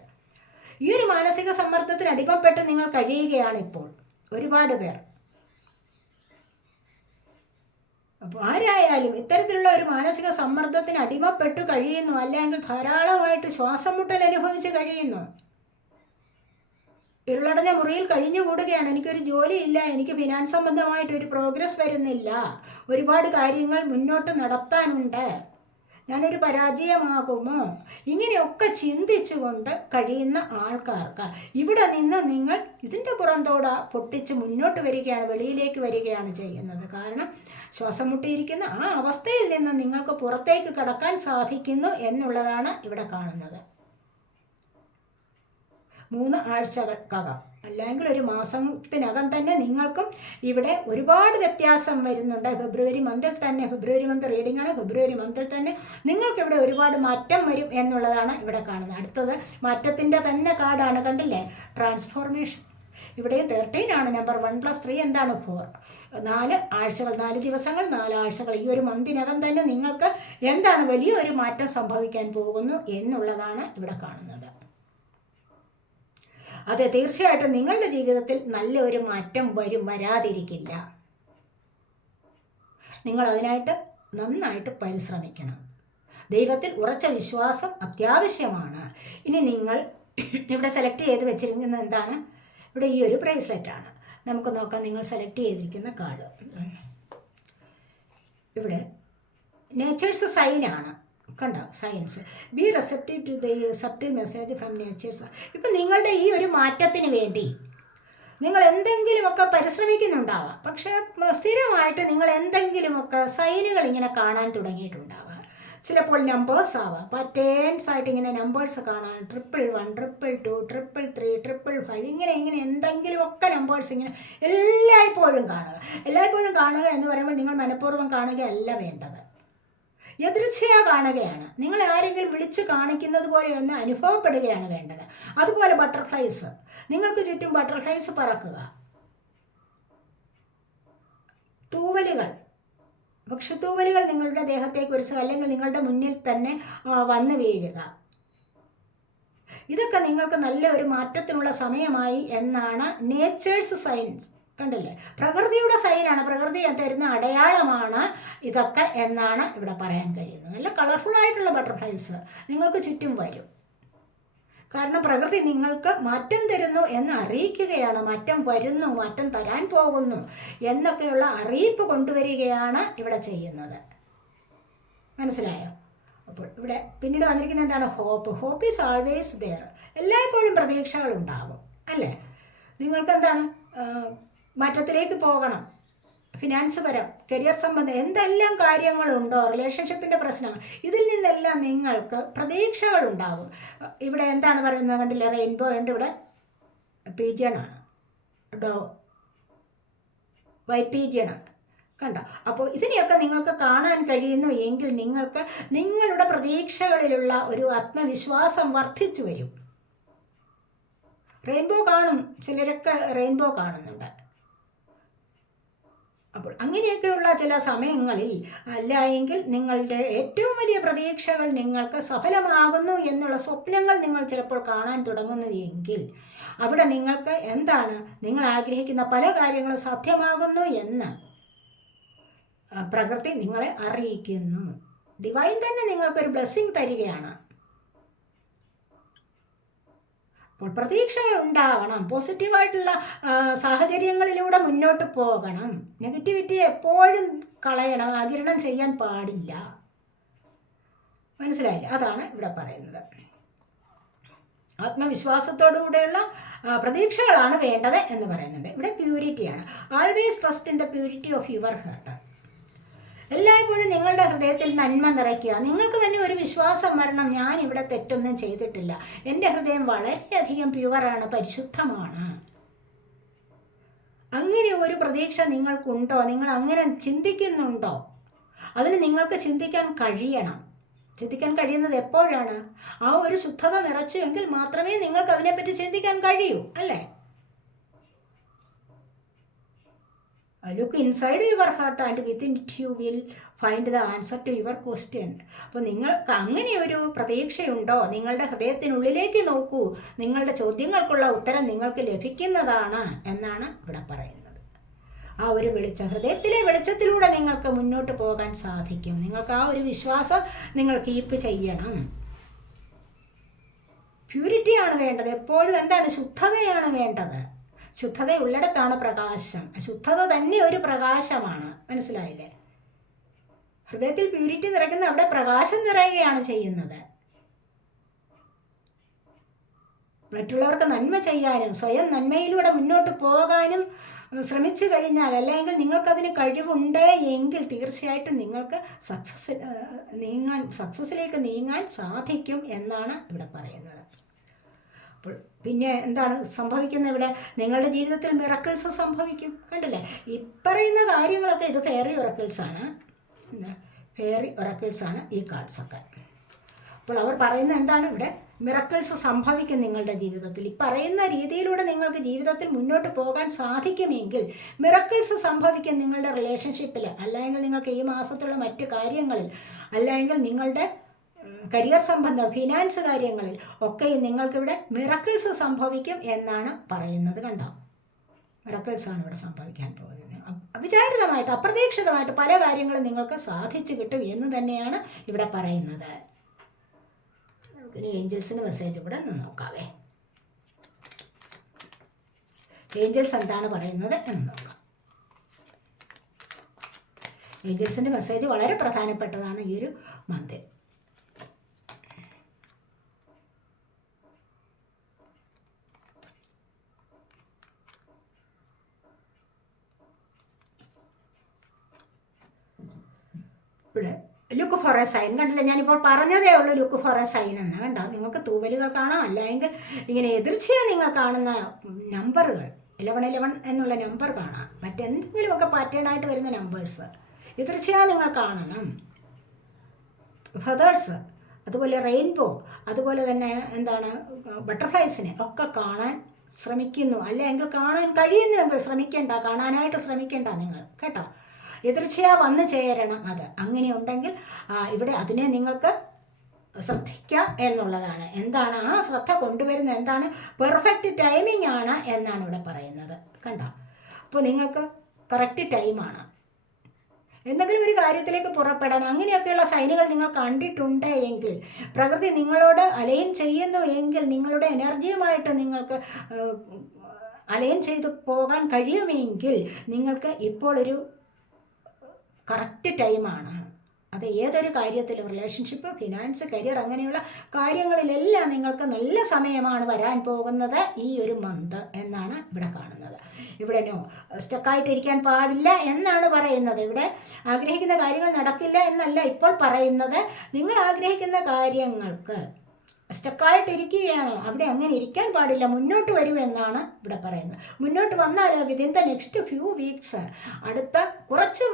ഈ ഒരു മാനസിക സമ്മർദ്ദത്തിന് അടിമപ്പെട്ട് നിങ്ങൾ കഴിയുകയാണ് ഇപ്പോൾ ഒരുപാട് പേർ. അപ്പോൾ ആരായാലും ഇത്തരത്തിലുള്ള ഒരു മാനസിക സമ്മർദ്ദത്തിന് അടിമപ്പെട്ട് കഴിയുന്നു, അല്ലെങ്കിൽ ധാരാളമായിട്ട് ശ്വാസം മുട്ടൽ അനുഭവിച്ച് കഴിയുന്നു. ഇരുളടഞ്ഞ മുറിയിൽ കഴിഞ്ഞുകൂടുകയാണ്. എനിക്കൊരു ജോലിയില്ല, എനിക്ക് ഫിനാൻസ് സംബന്ധമായിട്ടൊരു പ്രോഗ്രസ് വരുന്നില്ല, ഒരുപാട് കാര്യങ്ങൾ മുന്നോട്ട് നടത്താനുണ്ട്, ഞാനൊരു പരാജയമാകുമോ, ഇങ്ങനെയൊക്കെ ചിന്തിച്ചുകൊണ്ട് കഴിയുന്ന ആൾക്കാർക്ക് ഇവിടെ നിന്ന് നിങ്ങൾ ഇതിൻ്റെ പുറന്തോട പൊട്ടിച്ച് മുന്നോട്ട് വരികയാണ്, വെളിയിലേക്ക് വരികയാണ് ചെയ്യുന്നത്. കാരണം ശ്വാസം മുട്ടിയിരിക്കുന്ന ആ അവസ്ഥയിൽ നിന്ന് നിങ്ങൾക്ക് പുറത്തേക്ക് കടക്കാൻ സാധിക്കുന്നു എന്നുള്ളതാണ് ഇവിടെ കാണുന്നത്. 3 ആഴ്ചകൾക്കകം അല്ലെങ്കിൽ ഒരു മാസത്തിനകം തന്നെ നിങ്ങൾക്കും ഇവിടെ ഒരുപാട് വ്യത്യാസം വരുന്നുണ്ട്. ഫെബ്രുവരി മന്തിൽ തന്നെ, ഫെബ്രുവരി മന്ത് റീഡിംഗ് ആണ്, ഫെബ്രുവരി മന്തിൽ തന്നെ നിങ്ങൾക്കിവിടെ ഒരുപാട് മാറ്റം വരും എന്നുള്ളതാണ് ഇവിടെ കാണുന്നത്. അടുത്തത് മാറ്റത്തിൻ്റെ തന്നെ കാർഡാണ്. കണ്ടില്ലേ? ട്രാൻസ്ഫോർമേഷൻ. ഇവിടെ 13 ആണ് നമ്പർ. 1 + 3 എന്താണ്? 4. 4 ആഴ്ചകൾ, 4 ദിവസങ്ങൾ, 4 ആഴ്ചകൾ. ഈ ഒരു മന്തിനകം തന്നെ നിങ്ങൾക്ക് എന്താണ് വലിയൊരു മാറ്റം സംഭവിക്കാൻ പോകുന്നു എന്നുള്ളതാണ് ഇവിടെ കാണുന്നത്. അതെ, തീർച്ചയായിട്ടും നിങ്ങളുടെ ജീവിതത്തിൽ നല്ലൊരു മാറ്റം വരും, വരാതിരിക്കില്ല. നിങ്ങൾ അതിനായിട്ട് നന്നായിട്ട് പരിശ്രമിക്കണം. ദൈവത്തിൽ ഉറച്ച വിശ്വാസം അത്യാവശ്യമാണ്. ഇനി നിങ്ങൾ ഇവിടെ സെലക്ട് ചെയ്ത് വെച്ചിരിക്കുന്നത് എന്താണ്? ഇവിടെ ഈ ഒരു ബ്രേസ്ലെറ്റാണ്. നമുക്ക് നോക്കാം നിങ്ങൾ സെലക്ട് ചെയ്തിരിക്കുന്ന കാർഡ്. ഇവിടെ നേച്ചേഴ്സ് സൈനാണ്. കണ്ടോ? Science. Be receptive to the subtle message from nature's. ഇപ്പം നിങ്ങളുടെ ഈ ഒരു മാറ്റത്തിന് വേണ്ടി നിങ്ങൾ എന്തെങ്കിലുമൊക്കെ പരിശ്രമിക്കുന്നുണ്ടാവാം. പക്ഷേ സ്ഥിരമായിട്ട് നിങ്ങൾ എന്തെങ്കിലുമൊക്കെ സൈനുകൾ ഇങ്ങനെ കാണാൻ തുടങ്ങിയിട്ടുണ്ടാവാം. ചിലപ്പോൾ നമ്പേഴ്സ് ആവാം, പാറ്റേൺസ് ആയിട്ട് ഇങ്ങനെ നമ്പേഴ്സ് കാണാൻ. 111, 222, 333, 5 ഇങ്ങനെ എന്തെങ്കിലുമൊക്കെ നമ്പേഴ്സ് ഇങ്ങനെ എല്ലായ്പ്പോഴും കാണുക. എല്ലായ്പ്പോഴും കാണുക എന്ന് പറയുമ്പോൾ നിങ്ങൾ മനഃപൂർവ്വം കാണുകയല്ല വേണ്ടത്, യദൃച്ഛയാ കാണുകയാണ്. നിങ്ങൾ ആരെങ്കിലും വിളിച്ച് കാണിക്കുന്നത് പോലെ ഒന്ന് അനുഭവപ്പെടുകയാണ് വേണ്ടത്. അതുപോലെ ബട്ടർഫ്ലൈസ്, നിങ്ങൾക്ക് ചുറ്റും ബട്ടർഫ്ലൈസ് പറക്കുക. തൂവലുകൾ, പക്ഷെ തൂവലുകൾ നിങ്ങളുടെ ദേഹത്തെ കുറിച്ച് അല്ലെങ്കിൽ നിങ്ങളുടെ മുന്നിൽ തന്നെ വന്നു വീഴുക. ഇതൊക്കെ നിങ്ങൾക്ക് നല്ല ഒരു മാറ്റത്തിനുള്ള സമയമായി എന്നാണ് നേച്ചേഴ്സ് സയൻസ്. കണ്ടില്ലേ? പ്രകൃതിയുടെ സൈനാണ്, പ്രകൃതി തരുന്ന അടയാളമാണ് ഇതൊക്കെ എന്നാണ് ഇവിടെ പറയാൻ കഴിയുന്നത്. നല്ല കളർഫുള്ളായിട്ടുള്ള ബട്ടർഫ്ലൈസ് നിങ്ങൾക്ക് ചുറ്റും വരും. കാരണം പ്രകൃതി നിങ്ങൾക്ക് മാറ്റം തരുന്നു എന്ന് അറിയിക്കുകയാണ്. മാറ്റം വരുന്നു, മാറ്റം തരാൻ പോകുന്നു എന്നൊക്കെയുള്ള അറിയിപ്പ് കൊണ്ടുവരികയാണ് ഇവിടെ ചെയ്യുന്നത്. മനസ്സിലായോ? അപ്പോൾ ഇവിടെ പിന്നീട് വന്നിരിക്കുന്നത് എന്താണ്? Hope. Hope is always there. എല്ലായ്പ്പോഴും പ്രതീക്ഷകളുണ്ടാവും അല്ലേ? നിങ്ങൾക്ക് എന്താണ്? മാറ്റത്തിലേക്ക് പോകണം, ഫിനാൻസ് പരം, കരിയർ സംബന്ധം എന്തെല്ലാം കാര്യങ്ങളുണ്ടോ, റിലേഷൻഷിപ്പിൻ്റെ പ്രശ്നങ്ങൾ, ഇതിൽ നിന്നെല്ലാം നിങ്ങൾക്ക് പ്രതീക്ഷകളുണ്ടാവും. ഇവിടെ എന്താണ് പറയുന്നത്? കണ്ടില്ല? റെയിൻബോ ഉണ്ട്. ഇവിടെ പീജിയണാണ്, വൈറ്റ് പീജിയണാണ്. കണ്ടോ? അപ്പോൾ ഇതിനെയൊക്കെ നിങ്ങൾക്ക് കാണാൻ കഴിയുന്നു എങ്കിൽ നിങ്ങൾക്ക് നിങ്ങളുടെ പ്രതീക്ഷകളിലുള്ള ഒരു ആത്മവിശ്വാസം വർദ്ധിച്ചു വരും. റെയിൻബോ കാണും, ചിലരൊക്കെ റെയിൻബോ കാണുന്നുണ്ട്. അപ്പോൾ അങ്ങനെയൊക്കെയുള്ള ചില സമയങ്ങളിൽ അല്ല എങ്കിൽ നിങ്ങളുടെ ഏറ്റവും വലിയ പ്രതീക്ഷകൾ നിങ്ങൾക്ക് സഫലമാകുന്നു എന്നുള്ള സ്വപ്നങ്ങൾ നിങ്ങൾ ചിലപ്പോൾ കാണാൻ തുടങ്ങുന്നു എങ്കിൽ അവിടെ നിങ്ങൾക്ക് എന്താണ്, നിങ്ങൾ ആഗ്രഹിക്കുന്ന പല കാര്യങ്ങളും സാധ്യമാകുന്നു എന്ന് പ്രകൃതി നിങ്ങളെ അറിയിക്കുന്നു. ഡിവൈൻ തന്നെ നിങ്ങൾക്കൊരു ബ്ലെസ്സിങ് തരികയാണ്. അപ്പോൾ പ്രതീക്ഷകൾ ഉണ്ടാവണം. പോസിറ്റീവായിട്ടുള്ള സാഹചര്യങ്ങളിലൂടെ മുന്നോട്ട് പോകണം. നെഗറ്റിവിറ്റി എപ്പോഴും കളയണം, ആഗിരണം ചെയ്യാൻ പാടില്ല. മനസ്സിലായില്ലേ? അതാണ് ഇവിടെ പറയുന്നത്. ആത്മവിശ്വാസത്തോടുകൂടെയുള്ള പ്രതീക്ഷകളാണ് വേണ്ടത് എന്ന് പറയുന്നുണ്ട്. ഇവിടെ പ്യൂരിറ്റിയാണ്. Always trust in the purity of your heart. എല്ലായ്പ്പോഴും നിങ്ങളുടെ ഹൃദയത്തിൽ നന്മ നിറയ്ക്കുക. നിങ്ങൾക്ക് തന്നെ ഒരു വിശ്വാസം വരണം, ഞാൻ ഇവിടെ തെറ്റൊന്നും ചെയ്തിട്ടില്ല, എൻ്റെ ഹൃദയം വളരെയധികം പ്യുവറാണ്, പരിശുദ്ധമാണ്. അങ്ങനെ ഒരു പ്രതീക്ഷ നിങ്ങൾക്കുണ്ടോ? നിങ്ങൾ അങ്ങനെ ചിന്തിക്കുന്നുണ്ടോ? അതിന് നിങ്ങൾക്ക് ചിന്തിക്കാൻ കഴിയണം. ചിന്തിക്കാൻ കഴിയുന്നത് എപ്പോഴാണ്? ആ ഒരു ശുദ്ധത നിറച്ചുവെങ്കിൽ മാത്രമേ നിങ്ങൾക്ക് അതിനെപ്പറ്റി ചിന്തിക്കാൻ കഴിയൂ, അല്ലേ? Look inside your heart and within it you will find the answer to your question. അപ്പോൾ നിങ്ങൾക്ക് അങ്ങനെ ഒരു പ്രതീക്ഷയുണ്ടോ? നിങ്ങളുടെ ഹൃദയത്തിനുള്ളിലേക്ക് നോക്കൂ, നിങ്ങളുടെ ചോദ്യങ്ങൾക്കുള്ള ഉത്തരം നിങ്ങൾക്ക് ലഭിക്കുന്നതാണ് എന്നാണ് ഇവിടെ പറയുന്നത്. ആ ഒരു വെളിച്ചം, ഹൃദയത്തിലെ വെളിച്ചത്തിലൂടെ നിങ്ങൾക്ക് മുന്നോട്ട് പോകാൻ സാധിക്കും. നിങ്ങൾക്ക് ആ ഒരു വിശ്വാസം നിങ്ങൾ കീപ്പ് ചെയ്യണം. പ്യൂരിറ്റിയാണ് വേണ്ടത്. എപ്പോഴും എന്താണ്? ശുദ്ധതയാണ് വേണ്ടത്. ശുദ്ധത ഉള്ളിടത്താണ് പ്രകാശം. ശുദ്ധത തന്നെ ഒരു പ്രകാശമാണ്. മനസ്സിലായില്ലേ? ഹൃദയത്തിൽ പ്യൂരിറ്റി നിറയ്ക്കുന്ന അവിടെ പ്രകാശം നിറയുകയാണ് ചെയ്യുന്നത്. മറ്റുള്ളവർക്ക് നന്മ ചെയ്യാനും സ്വയം നന്മയിലൂടെ മുന്നോട്ട് പോകാനും ശ്രമിച്ചു കഴിഞ്ഞാൽ, അല്ലെങ്കിൽ നിങ്ങൾക്കതിന് കഴിവുണ്ട് എങ്കിൽ തീർച്ചയായിട്ടും നിങ്ങൾക്ക് സക്സസ്സിലേക്ക് നീങ്ങാൻ സാധിക്കും എന്നാണ് ഇവിടെ പറയുന്നത്. അപ്പോൾ പിന്നെ എന്താണ് സംഭവിക്കുന്നത്? ഇവിടെ നിങ്ങളുടെ ജീവിതത്തിൽ മിറക്കിൾസ് സംഭവിക്കും. കണ്ടില്ലേ? ഈ പറയുന്ന കാര്യങ്ങളൊക്കെ ഇത് ഫെയറി ഒറക്കിൾസാണ്. ഫെയറി ഒറക്കിൾസാണ് ഈ കാർഡ്സൊക്കെ. അപ്പോൾ അവർ പറയുന്ന എന്താണ്? ഇവിടെ മിറക്കിൾസ് സംഭവിക്കും നിങ്ങളുടെ ജീവിതത്തിൽ. ഈ പറയുന്ന രീതിയിലൂടെ നിങ്ങൾക്ക് ജീവിതത്തിൽ മുന്നോട്ട് പോകാൻ സാധിക്കുമെങ്കിൽ മിറക്കിൾസ് സംഭവിക്കും നിങ്ങളുടെ റിലേഷൻഷിപ്പിൽ, അല്ലെങ്കിൽ നിങ്ങൾക്ക് ഈ മാസത്തുള്ള മറ്റ് കാര്യങ്ങളിൽ, അല്ലെങ്കിൽ നിങ്ങളുടെ കരിയർ സംബന്ധ ഫിനാൻസ് കാര്യങ്ങളിൽ ഒക്കെ നിങ്ങൾക്കിവിടെ മിറക്കിൾസ് സംഭവിക്കും എന്നാണ് പറയുന്നത്. കണ്ടോ? മിറക്കിൾസാണ് ഇവിടെ സംഭവിക്കാൻ പോകുന്നത്. അവിചാരിതമായിട്ട്, അപ്രതീക്ഷിതമായിട്ട് പല കാര്യങ്ങളും നിങ്ങൾക്ക് സാധിച്ചു കിട്ടും എന്ന് തന്നെയാണ് ഇവിടെ പറയുന്നത്. നമുക്കിനി ഏഞ്ചൽസിൻ്റെ മെസ്സേജ് കൂടെ ഒന്ന് നോക്കാവേ. ഏഞ്ചൽസ് എന്താണ് പറയുന്നത് എന്ന് നോക്കാം. ഏഞ്ചൽസിൻ്റെ മെസ്സേജ് വളരെ പ്രധാനപ്പെട്ടതാണ് ഈ ഒരു മന്ത്. ഇവിടെ ലുക്ക് ഫോർ എ സൈൻ. കണ്ടില്ല? ഞാനിപ്പോൾ പറഞ്ഞതേ ഉള്ളൂ ലുക്ക് ഫോർ എ സൈൻ എന്ന്. കണ്ടോ? നിങ്ങൾക്ക് തൂവലുകൾ കാണാം, അല്ലെങ്കിൽ ഇങ്ങനെ എതിർച്ചയായി നിങ്ങൾ കാണുന്ന നമ്പറുകൾ 1111 എന്നുള്ള നമ്പർ കാണാം. മറ്റെന്തെങ്കിലുമൊക്കെ പാറ്റേണായിട്ട് വരുന്ന നമ്പേഴ്സ് എതിർച്ചയായി നിങ്ങൾ കാണണം. ഫെതേഴ്സ്, അതുപോലെ റെയിൻബോ, അതുപോലെ തന്നെ എന്താണ് ബട്ടർഫ്ലൈസിനെ ഒക്കെ കാണാൻ ശ്രമിക്കുന്നു, അല്ലെങ്കിൽ കാണാൻ കഴിയുന്നുവെങ്കിൽ ശ്രമിക്കേണ്ട, കാണാനായിട്ട് ശ്രമിക്കേണ്ട നിങ്ങൾ, കേട്ടോ? എതിർച്ചയാ വന്നു ചേരണം. അത് അങ്ങനെ ഉണ്ടെങ്കിൽ ഇവിടെ അതിനെ നിങ്ങൾക്ക് ശ്രദ്ധിക്കാം എന്നുള്ളതാണ്. എന്താണ് ആ ശ്രദ്ധ കൊണ്ടുവരുന്നത്? എന്താണ്? പെർഫെക്റ്റ് ടൈമിംഗ് ആണ് എന്നാണ് ഇവിടെ പറയുന്നത്. കണ്ടോ? അപ്പോൾ നിങ്ങൾക്ക് കറക്റ്റ് ടൈമാണ് എന്തെങ്കിലും ഒരു കാര്യത്തിലേക്ക് പുറപ്പെടാൻ. അങ്ങനെയൊക്കെയുള്ള സൈനുകൾ നിങ്ങൾ കണ്ടിട്ടുണ്ട് എങ്കിൽ, പ്രകൃതി നിങ്ങളോട് അലൈൻ ചെയ്യുന്നു എങ്കിൽ, നിങ്ങളുടെ എനർജിയുമായിട്ട് നിങ്ങൾക്ക് അലൈൻ ചെയ്ത് പോകാൻ കഴിയുമെങ്കിൽ നിങ്ങൾക്ക് ഇപ്പോൾ ഒരു കറക്റ്റ് ടൈമാണ്. അത് ഏതൊരു കാര്യത്തിലും, റിലേഷൻഷിപ്പ്, ഫിനാൻസ്, കരിയർ, അങ്ങനെയുള്ള കാര്യങ്ങളിലെല്ലാം നിങ്ങൾക്ക് നല്ല സമയമാണ് വരാൻ പോകുന്നത് ഈ ഒരു മന്ത് എന്നാണ് ഇവിടെ കാണുന്നത്. ഇവിടെ സ്റ്റക്കായിട്ടിരിക്കാൻ പാടില്ല എന്നാണ് പറയുന്നത്. ഇവിടെ ആഗ്രഹിക്കുന്ന കാര്യങ്ങൾ നടക്കില്ല എന്നല്ല ഇപ്പോൾ പറയുന്നത്. നിങ്ങൾ ആഗ്രഹിക്കുന്ന കാര്യങ്ങൾക്ക് സ്റ്റക്കായിട്ടിരിക്കുകയാണോ? അവിടെ അങ്ങനെ ഇരിക്കാൻ പാടില്ല, മുന്നോട്ട് വരൂ എന്നാണ് ഇവിടെ പറയുന്നത്. മുന്നോട്ട് വന്നാൽ within the next few weeks, അടുത്ത കുറച്ച്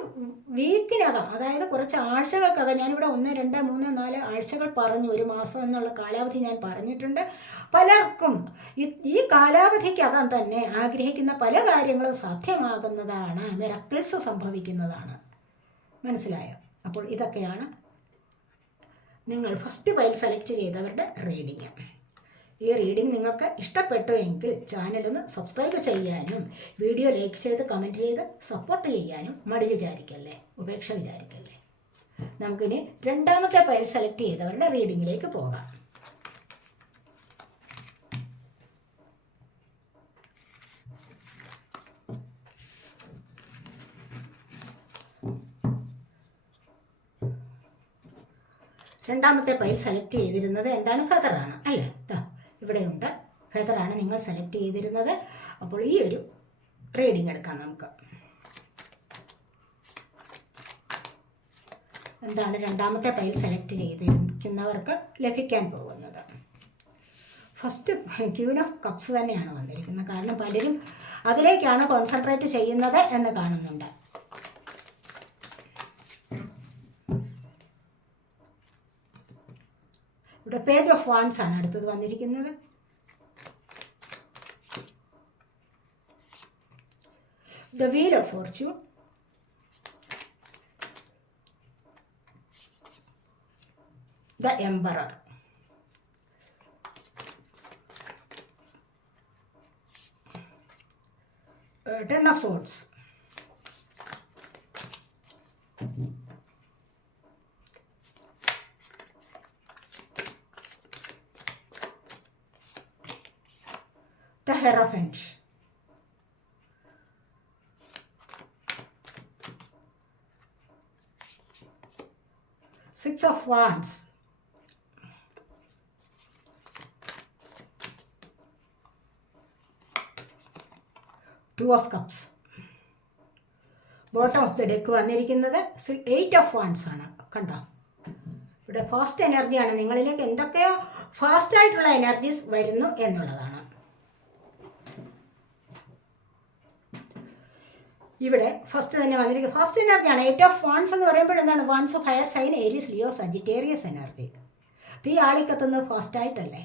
വീക്കിനകം, അതായത് കുറച്ച് ആഴ്ചകൾക്കകം, ഞാനിവിടെ 1, 2, 3, 4 ആഴ്ചകൾ പറഞ്ഞു, ഒരു മാസം എന്നുള്ള കാലാവധി ഞാൻ പറഞ്ഞിട്ടുണ്ട്. പലർക്കും ഈ കാലാവധിക്കകം തന്നെ ആഗ്രഹിക്കുന്ന പല കാര്യങ്ങളും സാധ്യമാകുന്നതാണ്, മിറക്കിൾസ് സംഭവിക്കുന്നതാണ്. മനസ്സിലായോ? അപ്പോൾ ഇതൊക്കെയാണ് നിങ്ങൾ ഫസ്റ്റ് ഫയൽ സെലക്ട് ചെയ്തവരുടെ റീഡിങ്. ഈ റീഡിംഗ് നിങ്ങൾക്ക് ഇഷ്ടപ്പെട്ടു എങ്കിൽ ചാനലൊന്ന് സബ്സ്ക്രൈബ് ചെയ്യാനും വീഡിയോ ലൈക്ക് ചെയ്ത് കമൻറ്റ് ചെയ്ത് സപ്പോർട്ട് ചെയ്യാനും മടി വിചാരിക്കല്ലേ, ഉപേക്ഷ വിചാരിക്കല്ലേ. നമുക്കിനി രണ്ടാമത്തെ പൈൽ സെലക്ട് ചെയ്തവരുടെ റീഡിങ്ങിലേക്ക് പോകാം. രണ്ടാമത്തെ പൈൽ സെലക്ട് ചെയ്തിരുന്നത് എന്താണ്? ഫെദറാണ് അല്ലേ? ഇവിടെയുണ്ട്, ഫെദറാണ് നിങ്ങൾ സെലക്ട് ചെയ്തിരുന്നത്. അപ്പോൾ ഈ ഒരു റീഡിംഗ് എടുക്കാം നമുക്ക്. എന്താണ് രണ്ടാമത്തെ പൈൽ സെലക്ട് ചെയ്തിരിക്കുന്നവർക്ക് ലഭിക്കാൻ പോകുന്നത്? ഫസ്റ്റ് ക്യൂൻ ഓഫ് കപ്സ് തന്നെയാണ് വന്നിരിക്കുന്നത്. കാരണം പലരും അതിലേക്കാണ് കോൺസെൻട്രേറ്റ് ചെയ്യുന്നത് എന്ന് കാണുന്നുണ്ട്. ഇവിടെ പേജ് ഓഫ് വാൻഡ്സ് ആണ് അടുത്തത് വന്നിരിക്കുന്നത്. The wheel of Fortune, the emperor, ten of swords, the Hierophant, Six of Wands, Two of Cups. Bottom of the deck വന്നിരിക്കുന്നത് 8 ഓഫ് വാൻഡ്സ് ആണ്. കണ്ടോ, ഇവിടെ ഫാസ്റ്റ് എനർജിയാണ്. നിങ്ങളിലേക്ക് എന്തൊക്കെയോ ഫാസ്റ്റായിട്ടുള്ള എനർജീസ് വരുന്നു എന്നുള്ളതാണ്. ഇവിടെ ഫസ്റ്റ് തന്നെ വന്നിരിക്കുന്നത് ഫാസ്റ്റ് എനർജിയാണ്. 8 ഓഫ് വാൻഡ്സ് എന്ന് പറയുമ്പോൾ എന്താണ്? Wands of fire sign, Aries, Leo, Sagittarius energy. തീ ആളിക്കത്തുന്നത് ഫാസ്റ്റായിട്ടല്ലേ?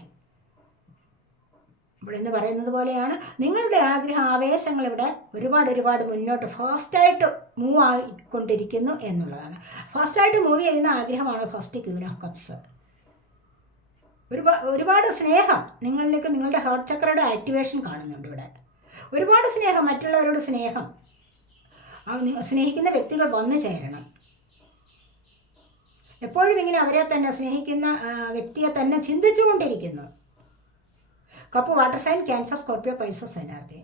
ഇവിടെ എന്ന് പറയുന്നത് പോലെയാണ് നിങ്ങളുടെ ആഗ്രഹ ആവേശങ്ങൾ ഇവിടെ ഒരുപാട് മുന്നോട്ട് ഫാസ്റ്റായിട്ട് മൂവ് ആയിക്കൊണ്ടിരിക്കുന്നു എന്നുള്ളതാണ്. ഫാസ്റ്റായിട്ട് മൂവ് ചെയ്യുന്ന ആഗ്രഹമാണ് ഫസ്റ്റ് ക്യൂൻ ഓഫ് കപ്സ്. ഒരുപാട് സ്നേഹം നിങ്ങളിലേക്ക്, നിങ്ങളുടെ ഹാർട്ട് ചക്രയുടെ ആക്ടിവേഷൻ കാണുന്നുണ്ട് ഇവിടെ. ഒരുപാട് സ്നേഹം, മറ്റുള്ളവരോട് സ്നേഹം, സ്നേഹിക്കുന്ന വ്യക്തികൾ വന്നു ചേരണം. എപ്പോഴും ഇങ്ങനെ അവരെ തന്നെ സ്നേഹിക്കുന്ന വ്യക്തിയെ തന്നെ ചിന്തിച്ചുകൊണ്ടിരിക്കുന്നു. Cup water sign, cancer, Scorpio, Pisces energy.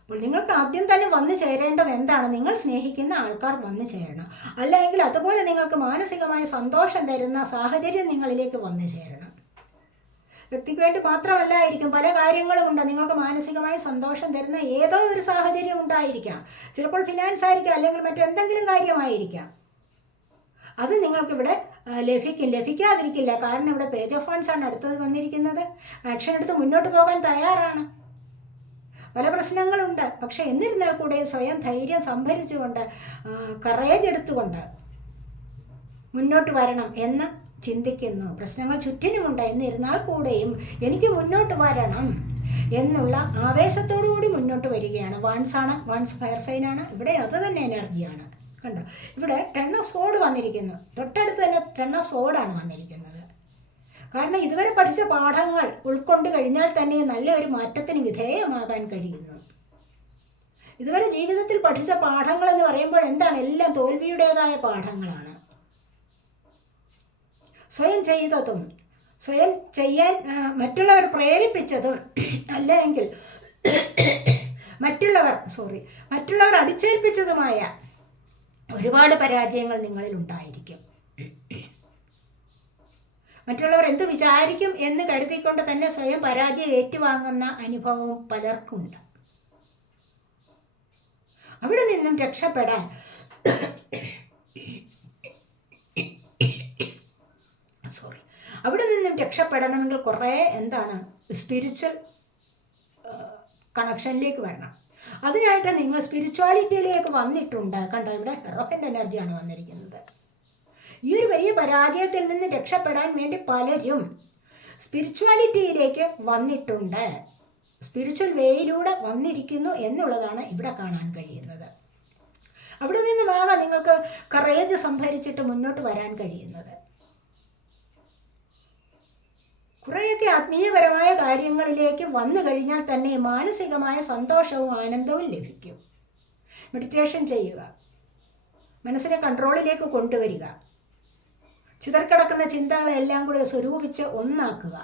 അപ്പോൾ നിങ്ങൾക്ക് ആദ്യം തന്നെ വന്നു ചേരേണ്ടത് എന്താണ്? നിങ്ങൾ സ്നേഹിക്കുന്ന ആൾക്കാർ വന്നു ചേരണം. അല്ലെങ്കിൽ അതുപോലെ നിങ്ങൾക്ക് മാനസികമായ സന്തോഷം തരുന്ന സാഹചര്യം നിങ്ങളിലേക്ക് വന്നു ചേരണം. വ്യക്തിക്ക് വേണ്ടി മാത്രമല്ലായിരിക്കും, പല കാര്യങ്ങളും ഉണ്ട്. നിങ്ങൾക്ക് മാനസികമായി സന്തോഷം തരുന്ന ഏതോ ഒരു സാഹചര്യം ഉണ്ടായിരിക്കാം. ചിലപ്പോൾ ഫിനാൻസ് ആയിരിക്കാം, അല്ലെങ്കിൽ മറ്റെന്തെങ്കിലും കാര്യമായിരിക്കാം. അത് നിങ്ങൾക്കിവിടെ ലഭിക്കാതിരിക്കില്ല. കാരണം ഇവിടെ പേജ് ഓഫ് വാൻഡ്സ് ആണ് അടുത്തത് വന്നിരിക്കുന്നത്. ആക്ഷൻ എടുത്ത് മുന്നോട്ട് പോകാൻ തയ്യാറാണ്. പല പ്രശ്നങ്ങളുണ്ട്, പക്ഷെ എന്നിരുന്നാൽ കൂടെ സ്വയം ധൈര്യം സംഭരിച്ചുകൊണ്ട് കറേജ് എടുത്തുകൊണ്ട് മുന്നോട്ട് വരണം എന്ന് ചിന്തിക്കുന്നു. പ്രശ്നങ്ങൾ ചുറ്റിനുമുണ്ട്, എന്നിരുന്നാൽ കൂടെയും എനിക്ക് മുന്നോട്ട് വരണം എന്നുള്ള ആവേശത്തോടു കൂടി മുന്നോട്ട് വരികയാണ്. വാൻസാണ്, വാൻസ് ഫയർ സൈനാണ്. ഇവിടെ അത് തന്നെ എനർജിയാണ്. കണ്ടോ, ഇവിടെ 10 ഓഫ് സോഡ് വന്നിരിക്കുന്നു. തൊട്ടടുത്ത് തന്നെ 10 ഓഫ് സോഡാണ് വന്നിരിക്കുന്നത്. കാരണം ഇതുവരെ പഠിച്ച പാഠങ്ങൾ ഉൾക്കൊണ്ട് കഴിഞ്ഞാൽ തന്നെ നല്ലൊരു മാറ്റത്തിന് വിധേയമാകാൻ കഴിയുന്നു. ഇതുവരെ ജീവിതത്തിൽ പഠിച്ച പാഠങ്ങൾ എന്ന് പറയുമ്പോൾ എന്താണ്? എല്ലാം തോൽവിയുടേതായ പാഠങ്ങളാണ്. സ്വയം ചെയ്തതും സ്വയം ചെയ്യാൻ മറ്റുള്ളവർ പ്രേരിപ്പിച്ചതും അല്ലെങ്കിൽ മറ്റുള്ളവർ അടിച്ചേൽപ്പിച്ചതുമായ ഒരുപാട് പരാജയങ്ങൾ നിങ്ങളിൽ ഉണ്ടായിരിക്കും. മറ്റുള്ളവർ എന്ത് വിചാരിക്കും എന്ന് കരുതിക്കൊണ്ട് തന്നെ സ്വയം പരാജയം ഏറ്റുവാങ്ങുന്ന അനുഭവവും പലർക്കുമുണ്ട്. അവിടെ നിന്നും രക്ഷപ്പെടാൻ രക്ഷപ്പെടണമെങ്കിൽ കുറേ സ്പിരിച്വൽ കണക്ഷനിലേക്ക് വരണം. അതിനായിട്ട് നിങ്ങൾ സ്പിരിച്വാലിറ്റിയിലേക്ക് വന്നിട്ടുണ്ട്. കണ്ടോ, ഇവിടെ ഹെറോഫൻ്റ് എനർജിയാണ് വന്നിരിക്കുന്നത്. ഈ ഒരു വലിയ പരാജയത്തിൽ നിന്ന് രക്ഷപ്പെടാൻ വേണ്ടി പലരും സ്പിരിച്വാലിറ്റിയിലേക്ക് വന്നിട്ടുണ്ട്. സ്പിരിച്വൽ വേയിലൂടെ വന്നിരിക്കുന്നു എന്നുള്ളതാണ് ഇവിടെ കാണാൻ കഴിയുന്നത്. അവിടെ നിന്നുമാവാം നിങ്ങൾക്ക് കറേജ് സംഭരിച്ചിട്ട് മുന്നോട്ട് വരാൻ കഴിയുന്നത്. കുറേയൊക്കെ ആത്മീയപരമായ കാര്യങ്ങളിലേക്ക് വന്നു കഴിഞ്ഞാൽ തന്നെ മാനസികമായ സന്തോഷവും ആനന്ദവും ലഭിക്കും. മെഡിറ്റേഷൻ ചെയ്യുക, മനസ്സിനെ കൺട്രോളിലേക്ക് കൊണ്ടുവരിക, ചിതറിക്കിടക്കുന്ന ചിന്തകളെല്ലാം കൂടി സ്വരൂപിച്ച് ഒന്നാക്കുക,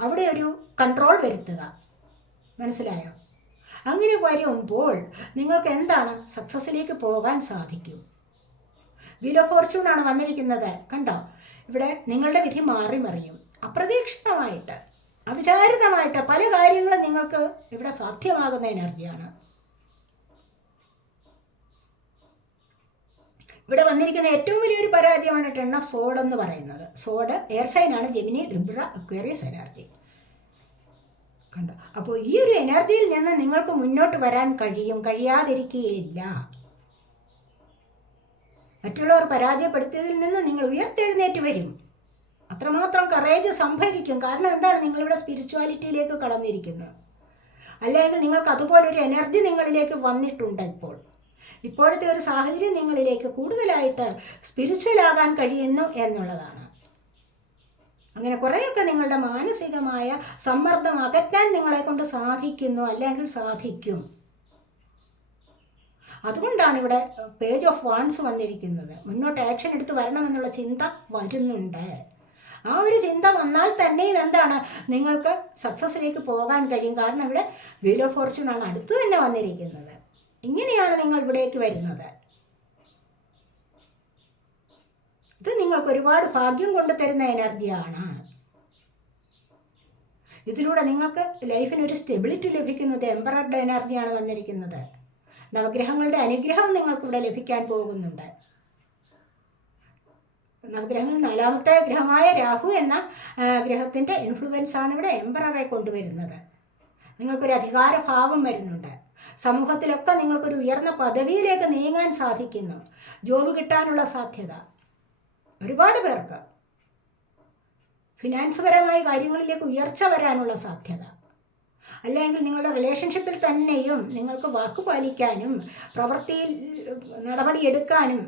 അവിടെ ഒരു കൺട്രോൾ വരുത്തുക. മനസ്സിലായോ? അങ്ങനെ വരുമ്പോൾ നിങ്ങൾക്ക് എന്താണ് സക്സസ്സിലേക്ക് പോകാൻ സാധിക്കും. വീൽ ഓഫ് ഫോർച്യൂണാണ് വന്നിരിക്കുന്നത്. കണ്ടോ, ഇവിടെ നിങ്ങളുടെ വിധി മാറി മറിയും. അപ്രതീക്ഷിതമായിട്ട്, അവിചാരിതമായിട്ട് പല കാര്യങ്ങളും നിങ്ങൾക്ക് ഇവിടെ സാധ്യമാകുന്ന എനർജിയാണ്. ഇവിടെ വന്നിരിക്കുന്ന ഏറ്റവും വലിയൊരു പരാജയമാണ് 10 ഓഫ് സോഡ് എന്ന് പറയുന്നത്. സോഡ് എയർ സൈനാണ്, ജെമിനി, ലിബ്ര, അക്വേറിയസ് എനർജി. കണ്ടോ, അപ്പോൾ ഈ ഒരു എനർജിയിൽ നിന്ന് നിങ്ങൾക്ക് മുന്നോട്ട് വരാൻ കഴിയാതിരിക്കുകയില്ല. മറ്റുള്ളവർ പരാജയപ്പെടുത്തിയതിൽ നിന്ന് നിങ്ങൾ ഉയർത്തെഴുന്നേറ്റ് വരും. അത്രമാത്രം കറേജ് സംഭരിക്കും. കാരണം എന്താണ്, നിങ്ങളിവിടെ സ്പിരിച്വാലിറ്റിയിലേക്ക് കടന്നിരിക്കുന്നത്. അല്ലെങ്കിൽ നിങ്ങൾക്ക് അതുപോലൊരു എനർജി നിങ്ങളിലേക്ക് വന്നിട്ടുണ്ട്. ഇപ്പോഴത്തെ ഒരു സാഹചര്യം നിങ്ങളിലേക്ക് കൂടുതലായിട്ട് സ്പിരിച്വൽ ആകാൻ കഴിയുന്നു എന്നുള്ളതാണ്. അങ്ങനെ കുറേയൊക്കെ നിങ്ങളുടെ മാനസികമായ സമ്മർദ്ദം അകറ്റാൻ നിങ്ങളെ കൊണ്ട് സാധിക്കുന്നു, അല്ലെങ്കിൽ സാധിക്കും. അതുകൊണ്ടാണ് ഇവിടെ പേജ് ഓഫ് വാൺസ് വന്നിരിക്കുന്നത്. മുന്നോട്ട് ആക്ഷൻ എടുത്ത് വരണമെന്നുള്ള ചിന്ത വരുന്നുണ്ട്. ആ ഒരു ചിന്ത വന്നാൽ തന്നെയും എന്താണ്, നിങ്ങൾക്ക് സക്സസ്സിലേക്ക് പോകാൻ കഴിയും. കാരണം ഇവിടെ വീൽ ഓഫ് ഫോർച്യൂണാണ് അടുത്ത് തന്നെ വന്നിരിക്കുന്നത്. ഇങ്ങനെയാണ് നിങ്ങൾ ഇവിടേക്ക് വരുന്നത്. ഇത് നിങ്ങൾക്ക് ഒരുപാട് ഭാഗ്യം കൊണ്ടു തരുന്ന എനർജിയാണ്. ഇതിലൂടെ നിങ്ങൾക്ക് ലൈഫിനൊരു സ്റ്റെബിലിറ്റി ലഭിക്കുന്നത്. എംപററുടെ എനർജിയാണ് വന്നിരിക്കുന്നത്. നവഗ്രഹങ്ങളുടെ അനുഗ്രഹം നിങ്ങൾക്കിവിടെ ലഭിക്കാൻ പോകുന്നുണ്ട്. നവഗ്രഹങ്ങളിൽ 4ാമത്തെ ഗ്രഹമായ രാഹു എന്ന ഗ്രഹത്തിൻ്റെ ഇൻഫ്ലുവൻസാണ് ഇവിടെ എംപററെ കൊണ്ടുവരുന്നത്. നിങ്ങൾക്കൊരു അധികാരഭാവം വരുന്നുണ്ട്. സമൂഹത്തിലൊക്കെ നിങ്ങൾക്കൊരു ഉയർന്ന പദവിയിലേക്ക് നീങ്ങാൻ സാധിക്കുന്നു. ജോബ് കിട്ടാനുള്ള സാധ്യത ഒരുപാട് പേർക്ക്. ഫിനാൻസ് പരമായ കാര്യങ്ങളിലേക്ക് ഉയർച്ച വരാനുള്ള സാധ്യത. അല്ലെങ്കിൽ നിങ്ങളുടെ റിലേഷൻഷിപ്പിൽ തന്നെയും നിങ്ങൾക്ക് വാക്ക് പാലിക്കാനും പ്രവൃത്തിയിൽ നടപടിയെടുക്കാനും,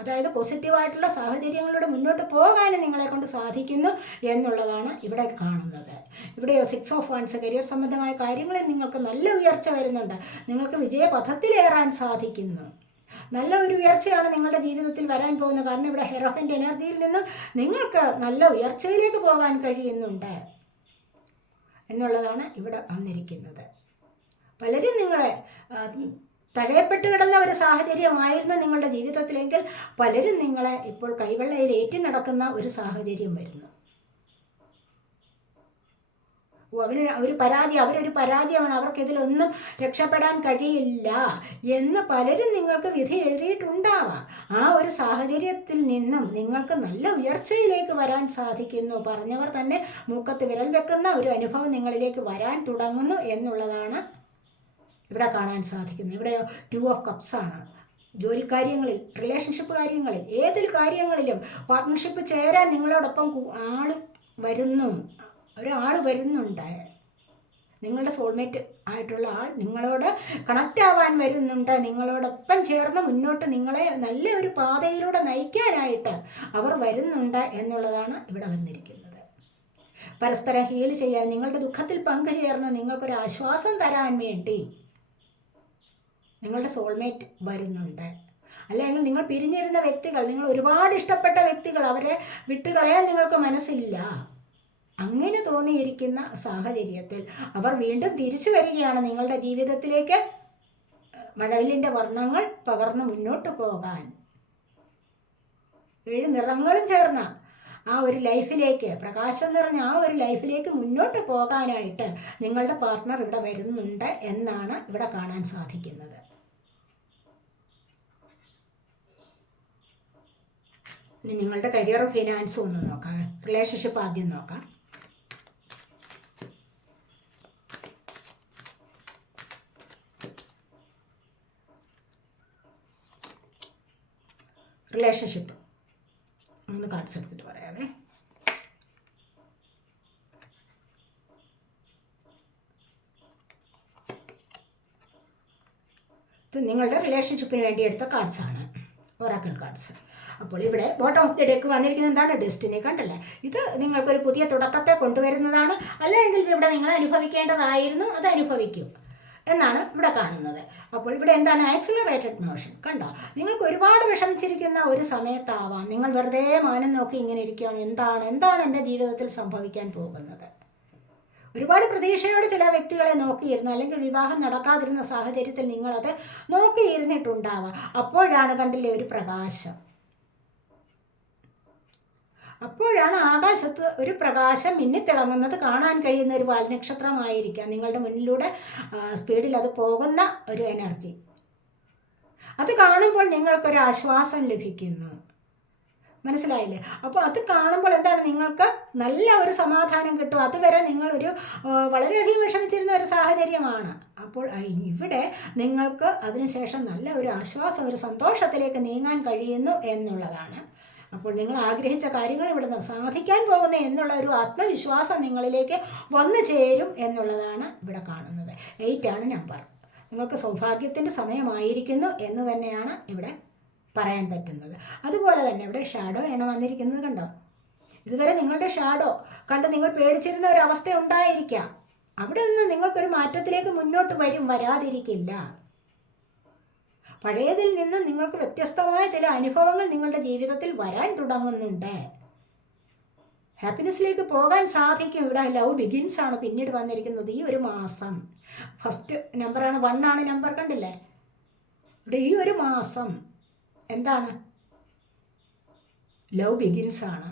അതായത് പോസിറ്റീവായിട്ടുള്ള സാഹചര്യങ്ങളിലൂടെ മുന്നോട്ട് പോകാനും നിങ്ങളെ കൊണ്ട് സാധിക്കുന്നു എന്നുള്ളതാണ് ഇവിടെ കാണുന്നത്. ഇവിടെയോ 6 ഓഫ് വാൺസ്, കരിയർ സംബന്ധമായ കാര്യങ്ങളിൽ നിങ്ങൾക്ക് നല്ല ഉയർച്ച വരുന്നുണ്ട്. നിങ്ങൾക്ക് വിജയപഥത്തിലേറാൻ സാധിക്കുന്നു. നല്ല ഒരു ഉയർച്ചയാണ് നിങ്ങളുടെ ജീവിതത്തിൽ വരാൻ പോകുന്നത്. കാരണം ഇവിടെ ഹെറോഫിൻ്റെ എനർജിയിൽ നിന്ന് നിങ്ങൾക്ക് നല്ല ഉയർച്ചയിലേക്ക് പോകാൻ കഴിയുന്നുണ്ട് എന്നുള്ളതാണ് ഇവിടെ വന്നിരിക്കുന്നത്. പലരും നിങ്ങളെ തഴയപ്പെട്ട് കിടന്ന ഒരു സാഹചര്യമായിരുന്നു നിങ്ങളുടെ ജീവിതത്തിലെങ്കിൽ പലരും നിങ്ങളെ ഇപ്പോൾ കൈവെള്ളയിൽ ഏറ്റി നടക്കുന്ന ഒരു സാഹചര്യം വരുന്നു. അവരൊരു പരാജയമാണ്, അവർക്കിതിലൊന്നും രക്ഷപ്പെടാൻ കഴിയില്ല എന്ന് പലരും നിങ്ങൾക്ക് വിധി എഴുതിയിട്ടുണ്ടാവാം. ആ ഒരു സാഹചര്യത്തിൽ നിന്നും നിങ്ങൾക്ക് നല്ല ഉയർച്ചയിലേക്ക് വരാൻ സാധിക്കുന്നു. പറഞ്ഞവർ തന്നെ മൂക്കത്ത് വിരൽ വെക്കുന്ന ഒരു അനുഭവം നിങ്ങളിലേക്ക് വരാൻ തുടങ്ങുന്നു എന്നുള്ളതാണ് ഇവിടെ കാണാൻ സാധിക്കുന്നത്. ഇവിടെ 2 ഓഫ് കപ്സ് ആണ്. ജോലിക്കാര്യങ്ങളിൽ, റിലേഷൻഷിപ്പ് കാര്യങ്ങളിൽ, ഏതൊരു കാര്യങ്ങളിലും പാർട്ട്ണർഷിപ്പ് ചേരാൻ നിങ്ങളോടൊപ്പം ഒരാൾ വരുന്നുണ്ട്. നിങ്ങളുടെ സോൾമേറ്റ് ആയിട്ടുള്ള ആൾ നിങ്ങളോട് കണക്റ്റ് ആവാൻ വരുന്നുണ്ട്. നിങ്ങളോടൊപ്പം ചേർന്ന് മുന്നോട്ട് നിങ്ങളെ നല്ല ഒരു പാതയിലൂടെ നയിക്കാനായിട്ട് അവർ വരുന്നുണ്ട് എന്നുള്ളതാണ് ഇവിടെ വന്നിരിക്കുന്നത്. പരസ്പരം ഹീൽ ചെയ്യാൻ, നിങ്ങളുടെ ദുഃഖത്തിൽ പങ്കുചേർന്ന് നിങ്ങൾക്കൊരു ആശ്വാസം തരാൻ വേണ്ടി നിങ്ങളുടെ സോൾമേറ്റ് വരുന്നുണ്ട്. അല്ലെങ്കിൽ നിങ്ങൾ പിരിഞ്ഞിരുന്ന വ്യക്തികൾ, നിങ്ങൾ ഒരുപാട് ഇഷ്ടപ്പെട്ട വ്യക്തികൾ, അവരെ വിട്ടുകളയാൻ നിങ്ങൾക്ക് മനസ്സില്ല. അങ്ങനെ തോന്നിയിരിക്കുന്ന സാഹചര്യത്തിൽ അവർ വീണ്ടും തിരിച്ചു വരികയാണ് നിങ്ങളുടെ ജീവിതത്തിലേക്ക്. മഴവില്ലിൻ്റെ വർണ്ണങ്ങൾ പകർന്ന് മുന്നോട്ട് പോകാൻ 7 നിറങ്ങളും ചേർന്ന ആ ഒരു ലൈഫിലേക്ക്, പ്രകാശം നിറഞ്ഞ ആ ഒരു ലൈഫിലേക്ക് മുന്നോട്ട് പോകാനായിട്ട് നിങ്ങളുടെ പാർട്ട്ണർ ഇവിടെ വരുന്നുണ്ട് എന്നാണ് ഇവിടെ കാണാൻ സാധിക്കുന്നത്. ഇനി നിങ്ങളുടെ കരിയറും ഫിനാൻസും ഒന്ന് നോക്കാം. റിലേഷൻഷിപ്പ് ആദ്യം നോക്കാം. റിലേഷൻഷിപ്പ് 3 കാർഡ്സ് എടുത്തിട്ട് പറയാവേ. ഇത് നിങ്ങളുടെ റിലേഷൻഷിപ്പിന് വേണ്ടി എടുത്ത കാർഡ്സാണ്, ഒറാക്കിൾ കാർഡ്സ്. അപ്പോൾ ഇവിടെ ബോട്ടം ഓഫ് ദി ഡെക്ക് വന്നിരിക്കുന്നത് എന്താണ്? ഡെസ്റ്റിനി. കണ്ടല്ലേ? ഇത് നിങ്ങൾക്കൊരു പുതിയ തുടക്കത്തെ കൊണ്ടുവരുന്നതാണ്. അല്ലെങ്കിൽ ഇവിടെ നിങ്ങൾ അനുഭവിക്കേണ്ടതായിരുന്നു, അത് അനുഭവിക്കും എന്നാണ് ഇവിടെ കാണുന്നത്. അപ്പോൾ ഇവിടെ എന്താണ്? Accelerated motion. കണ്ടോ? നിങ്ങൾക്ക് ഒരുപാട് വിഷമിച്ചിരിക്കുന്ന ഒരു സമയത്താവാം നിങ്ങൾ വെറുതെ മാനം നോക്കി ഇങ്ങനെ ഇരിക്കുകയാണ്. എന്താണ് എൻ്റെ ജീവിതത്തിൽ സംഭവിക്കാൻ പോകുന്നത്? ഒരുപാട് പ്രതീക്ഷയോടെ ചില വ്യക്തികളെ നോക്കിയിരുന്നു, അല്ലെങ്കിൽ വിവാഹം നടക്കാതിരുന്ന സാഹചര്യത്തിൽ നിങ്ങളത് നോക്കിയിരുന്നിട്ടുണ്ടാവാം. അപ്പോഴാണ് കണ്ടില്ലേ ഒരു പ്രകാശം. അപ്പോഴാണ് ആകാശത്ത് ഒരു പ്രകാശം മിന്നിത്തിളങ്ങുന്നത് കാണാൻ കഴിയുന്ന ഒരു വാൽനക്ഷത്രമായിരിക്കാം നിങ്ങളുടെ മുന്നിലൂടെ സ്പീഡിൽ അത് പോകുന്ന ഒരു എനർജി. അത് കാണുമ്പോൾ നിങ്ങൾക്കൊരു ആശ്വാസം ലഭിക്കുന്നു. മനസ്സിലായില്ലേ? അപ്പോൾ അത് കാണുമ്പോൾ എന്താണ്? നിങ്ങൾക്ക് നല്ല ഒരു സമാധാനം കിട്ടും. അതുവരെ നിങ്ങളൊരു വളരെയധികം വിഷമിച്ചിരുന്ന ഒരു സാഹചര്യമാണ്. അപ്പോൾ ഇവിടെ നിങ്ങൾക്ക് അതിനുശേഷം നല്ല ഒരു ആശ്വാസം, ഒരു സന്തോഷത്തിലേക്ക് നീങ്ങാൻ കഴിയുന്നു എന്നുള്ളതാണ്. അപ്പോൾ നിങ്ങൾ ആഗ്രഹിച്ച കാര്യങ്ങൾ ഇവിടുന്ന് സാധിക്കാൻ പോകുന്നു എന്നുള്ള ഒരു ആത്മവിശ്വാസം നിങ്ങളിലേക്ക് വന്നു ചേരും എന്നുള്ളതാണ് ഇവിടെ കാണുന്നത്. 8 ആണ് നമ്പർ. നിങ്ങൾക്ക് സൗഭാഗ്യത്തിൻ്റെ സമയമായിരിക്കുന്നു എന്ന് തന്നെയാണ് ഇവിടെ പറയാൻ പറ്റുന്നത്. അതുപോലെ തന്നെ ഇവിടെ ഷാഡോ ആണ് വന്നിരിക്കുന്നത്. കണ്ടോ? ഇതുവരെ നിങ്ങളുടെ ഷാഡോ കണ്ട് നിങ്ങൾ പേടിച്ചിരുന്ന ഒരവസ്ഥ ഉണ്ടായിരിക്കാം. അവിടെ നിന്ന് നിങ്ങൾക്കൊരു മാറ്റത്തിലേക്ക് മുന്നോട്ട് വരാതിരിക്കില്ല. പഴയതിൽ നിന്ന് നിങ്ങൾക്ക് വ്യത്യസ്തമായ ചില അനുഭവങ്ങൾ നിങ്ങളുടെ ജീവിതത്തിൽ വരാൻ തുടങ്ങുന്നുണ്ട്. ഹാപ്പിനെസ്സിലേക്ക് പോകാൻ സാധിക്കും. ഇവിടെ ലവ് ബിഗിൻസ് ആണ് പിന്നീട് വന്നിരിക്കുന്നത് ഈ ഒരു മാസം. ഫസ്റ്റ് നമ്പറാണ്, 1 ആണ് നമ്പർ. കണ്ടില്ലേ? ഇവിടെ ഈ ഒരു മാസം എന്താണ്? ലവ് ബിഗിൻസ് ആണ്.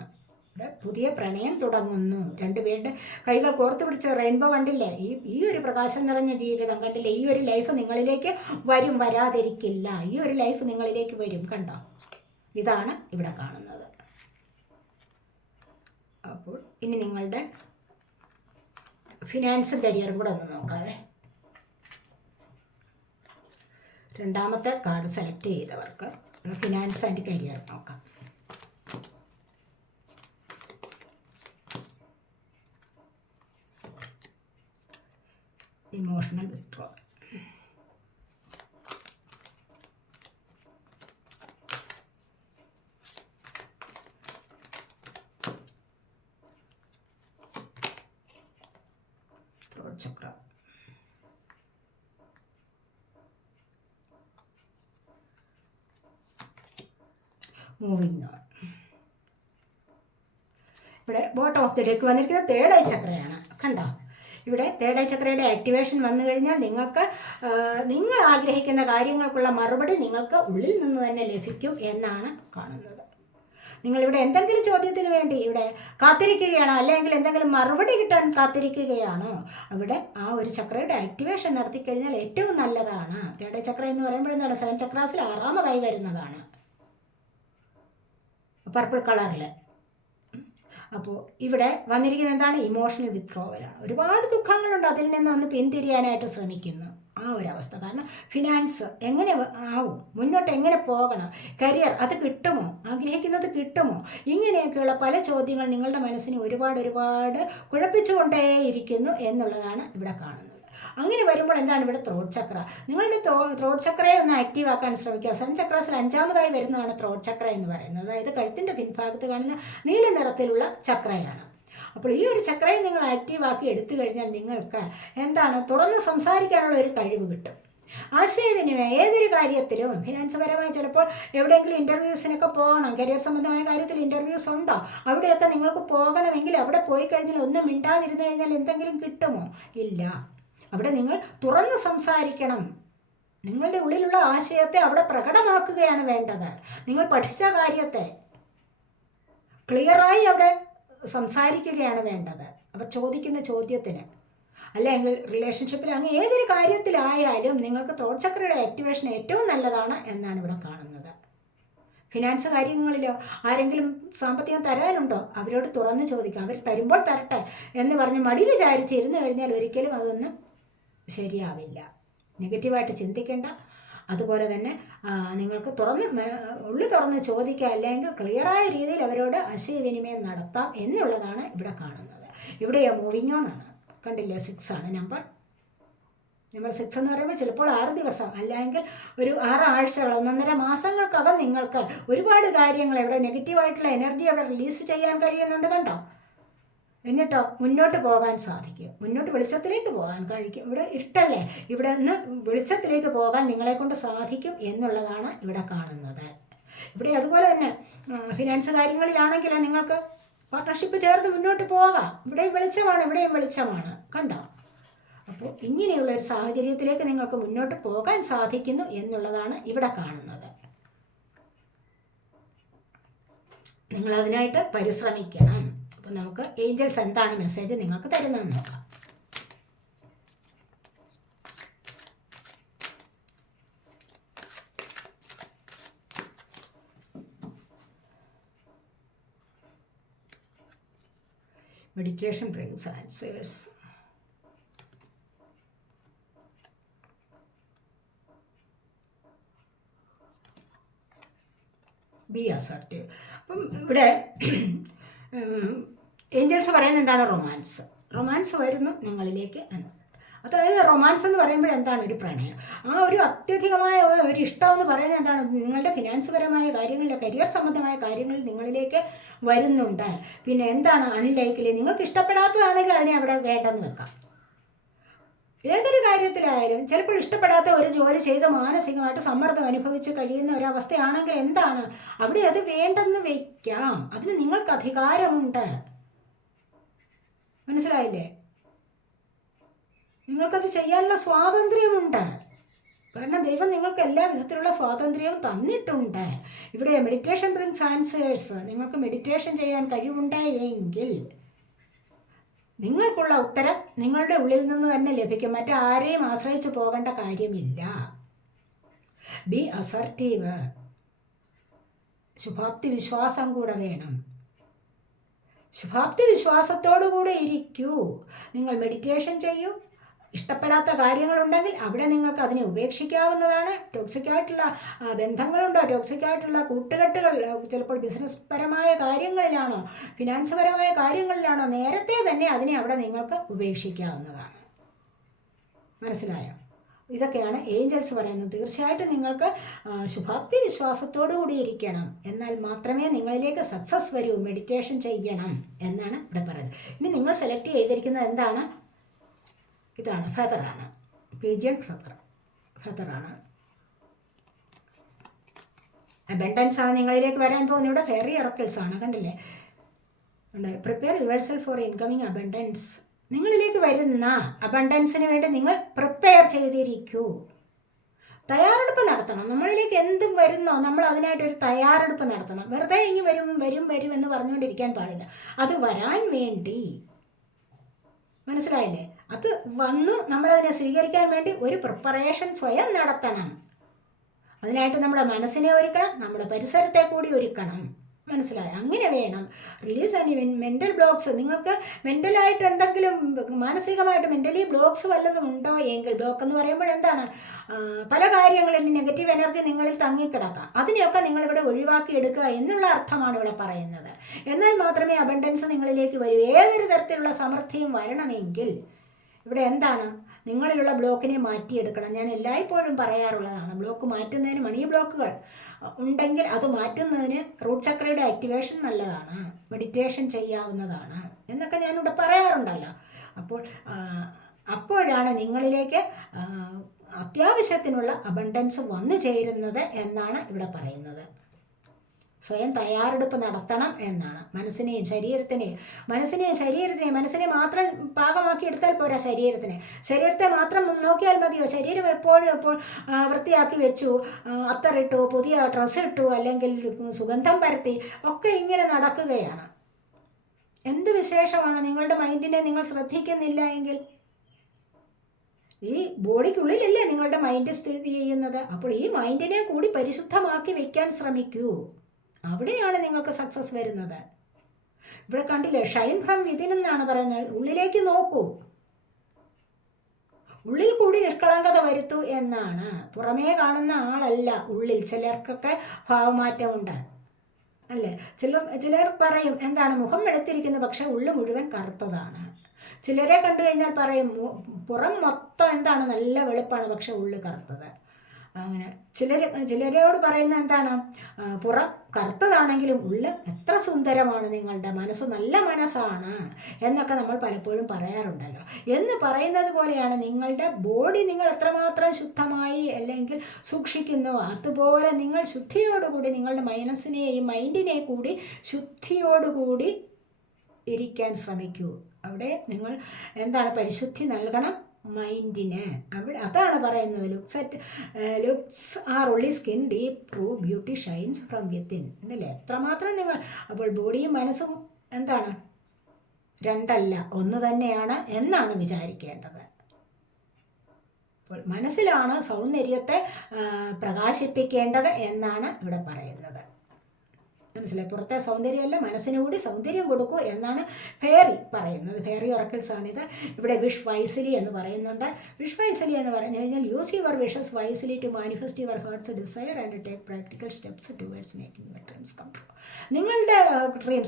ഇവിടെ പുതിയ പ്രണയം തുടങ്ങുന്നു. രണ്ടുപേരുടെ കൈകൾ കോർത്ത് പിടിച്ച റെയിൻബോ കണ്ടില്ലേ? ഈ ഒരു പ്രകാശം നിറഞ്ഞ ജീവിതം കണ്ടില്ലേ? ഈ ഒരു ലൈഫ് നിങ്ങളിലേക്ക് വരാതിരിക്കില്ല. ഈ ഒരു ലൈഫ് നിങ്ങളിലേക്ക് വരും. കണ്ടോ? ഇതാണ് ഇവിടെ കാണുന്നത്. അപ്പോൾ ഇനി നിങ്ങളുടെ ഫിനാൻസും കരിയറും കൂടെ ഒന്ന് നോക്കാവേ. രണ്ടാമത്തെ കാർഡ് സെലക്ട് ചെയ്തവർക്ക് ഫിനാൻസ് ആൻഡ് കരിയർ നോക്കാം. Emotional withdrawal. Throat Chakra. Moving on. ഇവിടെ ബോട്ടം ഓഫ് ദി ഡെക്ക് വന്നിരിക്കുന്നത് 3rd ഐ ചക്രയാണ്. കണ്ടോ? ഇവിടെ 3rd ഐ ചക്രയുടെ ആക്ടിവേഷൻ വന്നു കഴിഞ്ഞാൽ നിങ്ങൾക്ക് നിങ്ങൾ ആഗ്രഹിക്കുന്ന കാര്യങ്ങൾക്കുള്ള മറുപടി നിങ്ങൾക്ക് ഉള്ളിൽ നിന്ന് തന്നെ ലഭിക്കും എന്നാണ് കാണുന്നത്. നിങ്ങളിവിടെ എന്തെങ്കിലും ചോദ്യത്തിന് വേണ്ടി ഇവിടെ കാത്തിരിക്കുകയാണോ, അല്ലെങ്കിൽ എന്തെങ്കിലും മറുപടി കിട്ടാൻ കാത്തിരിക്കുകയാണോ? അവിടെ ആ ഒരു ചക്രയുടെ ആക്ടിവേഷൻ നടത്തിക്കഴിഞ്ഞാൽ ഏറ്റവും നല്ലതാണ്. 3rd ഐ ചക്ര എന്ന് പറയുമ്പോൾ എന്താണ്? 7 ചക്രാസിൽ 6ാമതായി വരുന്നതാണ്, പർപ്പിൾ കളറിൽ. അപ്പോൾ ഇവിടെ വന്നിരിക്കുന്നത് എന്താണ്? ഇമോഷണൽ വിത്ഡ്രോവലാണ്. ഒരുപാട് ദുഃഖങ്ങളുണ്ട്, അതിൽ നിന്ന് ഒന്ന് പിന്തിരിയാനായിട്ട് ശ്രമിക്കുന്നു ആ ഒരവസ്ഥ. കാരണം ഫിനാൻസ് എങ്ങനെ ആവും, മുന്നോട്ട് എങ്ങനെ പോകണം, കരിയർ അത് കിട്ടുമോ, ആഗ്രഹിക്കുന്നത് കിട്ടുമോ, ഇങ്ങനെയൊക്കെയുള്ള പല ചോദ്യങ്ങൾ നിങ്ങളുടെ മനസ്സിനെ ഒരുപാട് കുഴപ്പിച്ചുകൊണ്ടേയിരിക്കുന്നു എന്നുള്ളതാണ് ഇവിടെ കാണുന്നത്. അങ്ങനെ വരുമ്പോൾ എന്താണ് ഇവിടെ? ത്രോട്ട് ചക്ര. നിങ്ങളുടെ ത്രോട്ട് ചക്രയെ ഒന്ന് ആക്റ്റീവ് ആക്കാൻ ശ്രമിക്കുക. 7 ചക്രാസിൽ 5ാമതായി വരുന്നതാണ് ത്രോട്ട് ചക്ര എന്ന് പറയുന്നത്. അതായത് കഴുത്തിൻ്റെ പിൻഭാഗത്ത് കാണുന്ന നീല നിറത്തിലുള്ള ചക്രയാണ്. അപ്പോൾ ഈ ഒരു ചക്രയെ നിങ്ങൾ ആക്റ്റീവാക്കി എടുത്തു കഴിഞ്ഞാൽ നിങ്ങൾക്ക് എന്താണ്? തുറന്ന് സംസാരിക്കാനുള്ള ഒരു കഴിവ് കിട്ടും. ആശയവിനിമയം ഏതൊരു കാര്യത്തിലും, ഫിനാൻസ് പരമായി ചിലപ്പോൾ എവിടെയെങ്കിലും ഇൻ്റർവ്യൂസിനൊക്കെ പോകണം, കരിയർ സംബന്ധമായ കാര്യത്തിൽ ഇൻ്റർവ്യൂസ് ഉണ്ടോ, അവിടെയൊക്കെ നിങ്ങൾക്ക് പോകണമെങ്കിൽ അവിടെ പോയി കഴിഞ്ഞാൽ ഒന്നും മിണ്ടാതിരുന്നു കഴിഞ്ഞാൽ എന്തെങ്കിലും കിട്ടുമോ? ഇല്ല. അവിടെ നിങ്ങൾ തുറന്ന് സംസാരിക്കണം. നിങ്ങളുടെ ഉള്ളിലുള്ള ആശയത്തെ അവിടെ പ്രകടമാക്കുകയാണ് വേണ്ടത്. നിങ്ങൾ പഠിച്ച കാര്യത്തെ ക്ലിയറായി അവിടെ സംസാരിക്കുകയാണ് വേണ്ടത് അവർ ചോദിക്കുന്ന ചോദ്യത്തിന്. അല്ലെങ്കിൽ റിലേഷൻഷിപ്പിൽ അങ്ങ് ഏതൊരു കാര്യത്തിലായാലും നിങ്ങൾക്ക് ത്രോട്ട് ചക്രയുടെ ആക്ടിവേഷൻ ഏറ്റവും നല്ലതാണ് എന്നാണ് ഇവിടെ കാണുന്നത്. ഫിനാൻസ് കാര്യങ്ങളിലോ ആരെങ്കിലും സാമ്പത്തികം തരാനുണ്ടോ, അവരോട് തുറന്ന് ചോദിക്കാം. അവർ തരുമ്പോൾ തരട്ടെ എന്ന് പറഞ്ഞ് മടി വിചാരിച്ചിരുന്നു കഴിഞ്ഞാൽ ഒരിക്കലും അതൊന്നും ശരിയാവില്ല. നെഗറ്റീവായിട്ട് ചിന്തിക്കേണ്ട. അതുപോലെ തന്നെ നിങ്ങൾക്ക് ഉള്ളു തുറന്ന് ചോദിക്കുക, അല്ലെങ്കിൽ ക്ലിയറായ രീതിയിൽ അവരോട് ആശയവിനിമയം നടത്താം എന്നുള്ളതാണ് ഇവിടെ കാണുന്നത്. ഇവിടെ മൂവിങ് ഓൺ ആണ്. കണ്ടില്ലേ? 6 ആണ് നമ്പർ. നമ്പർ 6 എന്ന് പറയുമ്പോൾ ചിലപ്പോൾ 6 ദിവസം അല്ലെങ്കിൽ ഒരു 6 ആഴ്ചകൾ 1.5 മാസങ്ങൾക്കകം നിങ്ങൾക്ക് ഒരുപാട് കാര്യങ്ങൾ ഇവിടെ നെഗറ്റീവായിട്ടുള്ള എനർജി അവിടെ റിലീസ് ചെയ്യാൻ കഴിയുന്നുണ്ട് കണ്ടോ. എന്നിട്ടോ മുന്നോട്ട് പോകാൻ സാധിക്കും, മുന്നോട്ട് വെളിച്ചത്തിലേക്ക് പോകാൻ കഴിക്കും. ഇവിടെ ഇരുട്ടല്ലേ, ഇവിടെ നിന്ന് വെളിച്ചത്തിലേക്ക് പോകാൻ നിങ്ങളെക്കൊണ്ട് സാധിക്കും എന്നുള്ളതാണ് ഇവിടെ കാണുന്നത്. ഇവിടെ അതുപോലെ തന്നെ ഫിനാൻസ് കാര്യങ്ങളിലാണെങ്കിൽ നിങ്ങൾക്ക് പാർട്ട്ണർഷിപ്പ് ചേർന്ന് മുന്നോട്ട് പോകാം. ഇവിടെയും വെളിച്ചമാണ്, ഇവിടെയും വെളിച്ചമാണ് കണ്ടോ. അപ്പോൾ ഇങ്ങനെയുള്ള ഒരു സാഹചര്യത്തിലേക്ക് നിങ്ങൾക്ക് മുന്നോട്ട് പോകാൻ സാധിക്കുന്നു എന്നുള്ളതാണ് ഇവിടെ കാണുന്നത്. നിങ്ങളതിനായിട്ട് പരിശ്രമിക്കണം. അപ്പോൾ നമുക്ക് ഏഞ്ചൽസ് എന്താണ് മെസ്സേജ് നിങ്ങൾക്ക് തരുന്നതെന്ന് നോക്കാം. Meditation brings answers. B assertive. അപ്പം ഇവിടെ ഏഞ്ചൽസ് പറയുന്നത് എന്താണ്? റൊമാൻസ് വരുന്നു നിങ്ങളിലേക്ക് എന്ന്. അതായത് റൊമാൻസ് എന്ന് പറയുമ്പോൾ എന്താണ്? ഒരു പ്രണയം. ആ ഒരു അത്യധികമായ ഒരു ഇഷ്ടം എന്ന് പറയുന്നത് എന്താണ്? നിങ്ങളുടെ ഫിനാൻസ് പരമായ കാര്യങ്ങളിൽ, കരിയർ സംബന്ധമായ കാര്യങ്ങളിൽ നിങ്ങളിലേക്ക് വരുന്നുണ്ട്. പിന്നെ എന്താണ്? അൺലൈക്കിലി നിങ്ങൾക്ക് ഇഷ്ടപ്പെടാത്തതാണെങ്കിൽ അതിനെ അവിടെ വേണ്ടെന്ന് വെക്കാം. ഏതൊരു കാര്യത്തിലായാലും ചിലപ്പോൾ ഇഷ്ടപ്പെടാത്ത ഒരു ജോലി ചെയ്ത് മാനസികമായിട്ട് സമ്മർദ്ദം അനുഭവിച്ച് കഴിയുന്ന ഒരവസ്ഥയാണെങ്കിൽ എന്താണ്? അവിടെ അത് വേണ്ടെന്ന് വയ്ക്കാം. അതിന് നിങ്ങൾക്ക് അധികാരമുണ്ട്. മനസ്സിലായില്ലേ? നിങ്ങൾക്കത് ചെയ്യാനുള്ള സ്വാതന്ത്ര്യമുണ്ട്. കാരണം ദൈവം നിങ്ങൾക്ക് എല്ലാ വിധത്തിലുള്ള സ്വാതന്ത്ര്യവും തന്നിട്ടുണ്ട്. ഇവിടെ മെഡിറ്റേഷൻ ബ്രിങ്സ് ആൻസേഴ്സ്. നിങ്ങൾക്ക് മെഡിറ്റേഷൻ ചെയ്യാൻ കഴിവുണ്ട് എങ്കിൽ നിങ്ങൾക്കുള്ള ഉത്തരം നിങ്ങളുടെ ഉള്ളിൽ നിന്ന് തന്നെ ലഭിക്കും. മറ്റാരെയും ആശ്രയിച്ച് പോകേണ്ട കാര്യമില്ല. B assertive. ശുഭാപ്തി വിശ്വാസം കൂടെ വേണം. ശുഭാപ്തി വിശ്വാസത്തോടുകൂടെ ഇരിക്കൂ. നിങ്ങൾ മെഡിറ്റേഷൻ ചെയ്യൂ. ഇഷ്ടപ്പെടാത്ത കാര്യങ്ങളുണ്ടെങ്കിൽ അവിടെ നിങ്ങൾക്ക് അതിനെ ഉപേക്ഷിക്കാവുന്നതാണ്. ടോക്സിക്കായിട്ടുള്ള ബന്ധങ്ങളുണ്ടോ, ടോക്സിക്കായിട്ടുള്ള കൂട്ടുകെട്ടുകൾ, ചിലപ്പോൾ ബിസിനസ് പരമായ കാര്യങ്ങളിലാണോ, ഫിനാൻസ് പരമായ കാര്യങ്ങളിലാണോ, നേരത്തെ തന്നെ അതിനെ അവിടെ നിങ്ങൾക്ക് ഉപേക്ഷിക്കാവുന്നതാണ്. മനസ്സിലായോ? ഇതൊക്കെയാണ് ഏഞ്ചൽസ് പറയുന്നത്. തീർച്ചയായിട്ടും നിങ്ങൾക്ക് ശുഭാപ്തി വിശ്വാസത്തോടു കൂടി ഇരിക്കണം. എന്നാൽ മാത്രമേ നിങ്ങളിലേക്ക് സക്സസ് വരൂ. മെഡിറ്റേഷൻ ചെയ്യണം എന്നാണ് ഇവിടെ പറയുന്നത്. ഇനി നിങ്ങൾ സെലക്ട് ചെയ്തിരിക്കുന്നത് എന്താണ്? ഇതാണ്, ഫെദറാണ്. പീജിയൻ ഫെദറാണ്. അബൻഡൻസ് ആണ് നിങ്ങളിലേക്ക് വരാൻ പോകുന്നത്. ഇവിടെ ഫെയറി ഒറക്കിൾസ് ആണ്, കണ്ടില്ലേ? Prepare yourself for incoming abundance. നിങ്ങളിലേക്ക് വരുന്ന അബൻഡൻസിന് വേണ്ടി നിങ്ങൾ പ്രിപ്പയർ ചെയ്തിരിക്കൂ. തയ്യാറെടുപ്പ് നടത്തണം. നമ്മളിലേക്ക് എന്തും വരുന്നോ നമ്മൾ അതിനായിട്ടൊരു തയ്യാറെടുപ്പ് നടത്തണം. വെറുതെ ഇനി വരും എന്ന് പറഞ്ഞുകൊണ്ടിരിക്കാൻ പാടില്ല. അത് വരാൻ വേണ്ടി, മനസ്സിലായില്ലേ? അത് വന്നു നമ്മളതിനെ സ്വീകരിക്കാൻ വേണ്ടി ഒരു പ്രിപ്പറേഷൻ സ്വയം നടത്തണം. അതിനായിട്ട് നമ്മുടെ മനസ്സിനെ ഒരുക്കണം, നമ്മുടെ പരിസരത്തെ കൂടി ഒരുക്കണം. മനസ്സിലായി? അങ്ങനെ വേണം. Release and mental blocks. നിങ്ങൾക്ക് മെൻ്റലായിട്ട് എന്തെങ്കിലും മാനസികമായിട്ട് മെൻ്റലി ബ്ലോക്സ് വല്ലതും ഉണ്ടോ എങ്കിൽ, ബ്ലോക്ക് എന്ന് പറയുമ്പോൾ എന്താണ്? പല കാര്യങ്ങളും നെഗറ്റീവ് എനർജി നിങ്ങളിൽ തങ്ങിക്കിടക്കാം. അതിനെയൊക്കെ നിങ്ങളിവിടെ ഒഴിവാക്കി എടുക്കുക എന്നുള്ള അർത്ഥമാണ് ഇവിടെ പറയുന്നത്. എന്നാൽ മാത്രമേ അബണ്ടൻസ് നിങ്ങളിലേക്ക് വരൂ. ഏതൊരു തരത്തിലുള്ള സമൃദ്ധിയും വരണമെങ്കിൽ ഇവിടെ എന്താണ്? നിങ്ങളിലുള്ള ബ്ലോക്കിനെ മാറ്റിയെടുക്കണം. ഞാൻ എല്ലായ്പ്പോഴും പറയാറുള്ളതാണ്, ബ്ലോക്ക് മാറ്റുന്നതിന്, മണി ബ്ലോക്കുകൾ ഉണ്ടെങ്കിൽ അത് മാറ്റുന്നതിന് റൂട്ട് ചക്രയുടെ ആക്ടിവേഷൻ നല്ലതാണ്, മെഡിറ്റേഷൻ ചെയ്യാവുന്നതാണ് എന്നൊക്കെ ഞാനിവിടെ പറയാറുണ്ടല്ലോ. അപ്പോഴാണ് നിങ്ങളിലേക്ക് അത്യാവശ്യത്തിനുള്ള അബണ്ടൻസ് വന്നു ചേരുന്നത് എന്നാണ് ഇവിടെ പറയുന്നത്. സ്വയം തയ്യാറെടുപ്പ് നടത്തണം എന്നാണ്. മനസ്സിനെയും ശരീരത്തിനെയും മനസ്സിനെ മാത്രം പാകമാക്കി എടുത്താൽ പോരാ. ശരീരത്തെ മാത്രം നോക്കിയാൽ മതിയോ? ശരീരം എപ്പോൾ വൃത്തിയാക്കി വെച്ചു, അത്തറിട്ടു, പുതിയ ഡ്രസ്സ് ഇട്ടു, അല്ലെങ്കിൽ സുഗന്ധം പരത്തി ഒക്കെ ഇങ്ങനെ നടക്കുകയാണ്. എന്ത് വിശേഷമാണ്? നിങ്ങളുടെ മൈൻഡിനെ നിങ്ങൾ ശ്രദ്ധിക്കുന്നില്ല എങ്കിൽ, ഈ ബോഡിക്കുള്ളിലല്ലേ നിങ്ങളുടെ മൈൻഡ് സ്ഥിതി ചെയ്യുന്നത്. അപ്പോൾ ഈ മൈൻഡിനെ കൂടി പരിശുദ്ധമാക്കി വയ്ക്കാൻ ശ്രമിക്കൂ. അവിടെയാണ് നിങ്ങൾക്ക് സക്സസ് വരുന്നത്. ഇവിടെ കണ്ടില്ലേ, ഷൈൻ ഫ്രം വിതിൻ എന്നാണ് പറയുന്നത്. ഉള്ളിലേക്ക് നോക്കൂ, ഉള്ളിൽ കൂടി നിഷ്കളങ്കത വരുത്തൂ എന്നാണ്. പുറമേ കാണുന്ന ആളല്ല ഉള്ളിൽ. ചിലർക്കൊക്കെ ഭാവമാറ്റമുണ്ട് അല്ലേ? ചിലർ പറയും എന്താണ്, മുഖം വെളുത്തിരിക്കുന്നു പക്ഷെ ഉള്ളു മുഴുവൻ കറുത്തതാണ്. ചിലരെ കണ്ടു കഴിഞ്ഞാൽ പറയും പുറം മൊത്തം എന്താണ് നല്ല വെളുപ്പാണ്, പക്ഷെ ഉള്ളു കറുത്തത്. അങ്ങനെ ചിലരോട് പറയുന്ന എന്താണ്, പുറം കറുത്തതാണെങ്കിലും ഉള്ളു എത്ര സുന്ദരമാണ്, നിങ്ങളുടെ മനസ്സ് നല്ല മനസ്സാണ് എന്നൊക്കെ നമ്മൾ പലപ്പോഴും പറയാറുണ്ടല്ലോ. എന്ന് പറയുന്നത് പോലെയാണ് നിങ്ങളുടെ ബോഡി നിങ്ങൾ എത്രമാത്രം ശുദ്ധമായി അല്ലെങ്കിൽ സൂക്ഷിക്കുന്നു, അതുപോലെ നിങ്ങൾ ശുദ്ധിയോടുകൂടി നിങ്ങളുടെ മനസ്സിനെയും മൈൻഡിനെയും കൂടി ശുദ്ധിയോടുകൂടി ഇരിക്കാൻ ശ്രമിക്കൂ. അവിടെ നിങ്ങൾ എന്താണ് പരിശുദ്ധി നൽകണം മൈൻഡിന്. അവിടെ അതാണ് പറയുന്നത്, looks are only skin, deep true beauty shines from within എന്നല്ലേ. എത്രമാത്രം നിങ്ങൾ അപ്പോൾ ബോഡിയും മനസ്സും എന്താണ് രണ്ടല്ല ഒന്ന് തന്നെയാണ് എന്നാണ് വിചാരിക്കേണ്ടത്. അപ്പോൾ മനസ്സിലാണ് സൗന്ദര്യത്തെ പ്രകാശിപ്പിക്കേണ്ടത് എന്നാണ് ഇവിടെ പറയുന്നത്. മനസ്സിലായി? പുറത്തെ സൗന്ദര്യമല്ല, മനസ്സിന് കൂടി സൗന്ദര്യം കൊടുക്കൂ എന്നാണ് ഫെയറി പറയുന്നത്. ഫെയറി ഒറക്കിൾസാണിത്. ഇവിടെ വിഷ് വൈസ്ലി എന്ന് പറയുന്നുണ്ട്. വിഷ് വൈസ്ലി എന്ന് പറഞ്ഞു കഴിഞ്ഞാൽ use your wishes wisely to manifest your heart's desire and take practical steps towards making your dreams come true. നിങ്ങളുടെ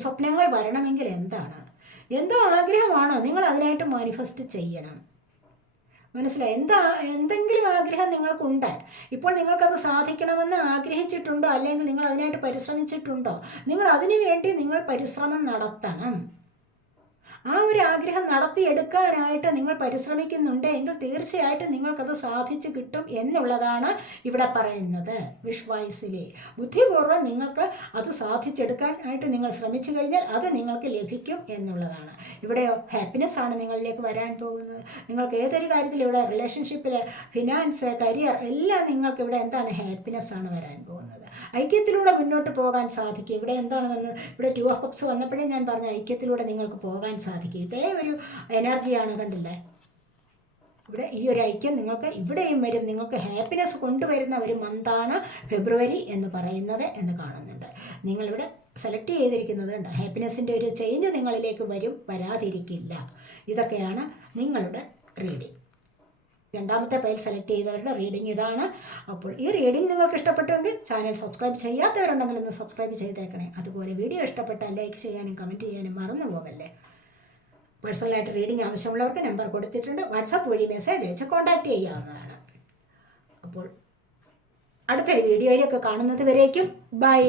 സ്വപ്നങ്ങൾ വരണമെങ്കിൽ എന്തോ ആഗ്രഹമാണോ നിങ്ങൾ അതിനായിട്ട് മാനിഫെസ്റ്റ് ചെയ്യണം. മനസ്സിലായി? എന്തെങ്കിലും ആഗ്രഹം നിങ്ങൾക്കുണ്ട്, ഇപ്പോൾ നിങ്ങൾക്കത് സാധിക്കണമെന്ന് ആഗ്രഹിച്ചിട്ടുണ്ടോ, അല്ലെങ്കിൽ നിങ്ങൾ അതിനായിട്ട് പരിശ്രമിച്ചിട്ടുണ്ടോ? നിങ്ങൾ അതിനു വേണ്ടി നിങ്ങൾ പരിശ്രമം നടത്തണം. ആ ഒരു ആഗ്രഹം നടത്തിയെടുക്കാനായിട്ട് നിങ്ങൾ പരിശ്രമിക്കുന്നുണ്ട് എങ്കിൽ തീർച്ചയായിട്ടും നിങ്ങൾക്കത് സാധിച്ചു കിട്ടും എന്നുള്ളതാണ് ഇവിടെ പറയുന്നത്. വിശ്വാസത്തിലെ ബുദ്ധിപൂർവ്വം നിങ്ങൾക്ക് അത് സാധിച്ചെടുക്കാനായിട്ട് നിങ്ങൾ ശ്രമിച്ചു കഴിഞ്ഞാൽ അത് നിങ്ങൾക്ക് ലഭിക്കും എന്നുള്ളതാണ്. ഇവിടെയോ ഹാപ്പിനെസ് ആണ് നിങ്ങളിലേക്ക് വരാൻ പോകുന്നത്. നിങ്ങൾക്ക് ഏതൊരു കാര്യത്തിൽ ഇവിടെ റിലേഷൻഷിപ്പിൽ, ഫിനാൻസ്, കരിയർ എല്ലാം നിങ്ങൾക്ക് ഇവിടെ എന്താണ് ഹാപ്പിനെസ് ആണ് വരാൻ പോകുന്നത്. ഐക്യത്തിലൂടെ മുന്നോട്ട് പോകാൻ സാധിക്കും. ഇവിടെ എന്താണ് വന്നത്, ഇവിടെ 2 of Cups വന്നപ്പോഴേ ഞാൻ പറഞ്ഞു ഐക്യത്തിലൂടെ നിങ്ങൾക്ക് പോകാൻ സാധിക്കും. ഇതേ ഒരു എനർജിയാണ്, കണ്ടില്ലേ? ഇവിടെ ഈ ഒരു ഐക്യം നിങ്ങൾക്ക് ഇവിടെയും വരും. നിങ്ങൾക്ക് ഹാപ്പിനെസ് കൊണ്ടുവരുന്ന ഒരു മന്താണ് ഫെബ്രുവരി എന്ന് പറയുന്നത് എന്ന് കാണുന്നുണ്ട്. നിങ്ങളിവിടെ സെലക്ട് ചെയ്തിരിക്കുന്നത് ഉണ്ട്, ഹാപ്പിനെസ്സിൻ്റെ ഒരു ചേഞ്ച് നിങ്ങളിലേക്ക് വരും, വരാതിരിക്കില്ല. ഇതൊക്കെയാണ് നിങ്ങളുടെ റീഡിംഗ്. രണ്ടാമത്തെ പൈൽ സെലക്ട് ചെയ്തവരുടെ റീഡിംഗ് ഇതാണ്. അപ്പോൾ ഈ റീഡിംഗ് നിങ്ങൾക്ക് ഇഷ്ടപ്പെട്ടുവെങ്കിൽ ചാനൽ സബ്സ്ക്രൈബ് ചെയ്യാത്തവരുണ്ടെങ്കിൽ ഒന്ന് സബ്സ്ക്രൈബ് ചെയ്തേക്കണേ. അതുപോലെ വീഡിയോ ഇഷ്ടപ്പെട്ടാൽ ലൈക്ക് ചെയ്യാനും കമൻറ്റ് ചെയ്യാനും മറന്നു പോകല്ലേ. പേഴ്സണലായിട്ട് റീഡിംഗ് ആവശ്യമുള്ളവർക്ക് നമ്പർ കൊടുത്തിട്ടുണ്ട്, വാട്സാപ്പ് വഴി മെസ്സേജ് അയച്ച് കോൺടാക്റ്റ് ചെയ്യാവുന്നതാണ്. അപ്പോൾ അടുത്തൊരു വീഡിയോയിലൊക്കെ കാണുന്നത് വരേക്കും ബൈ.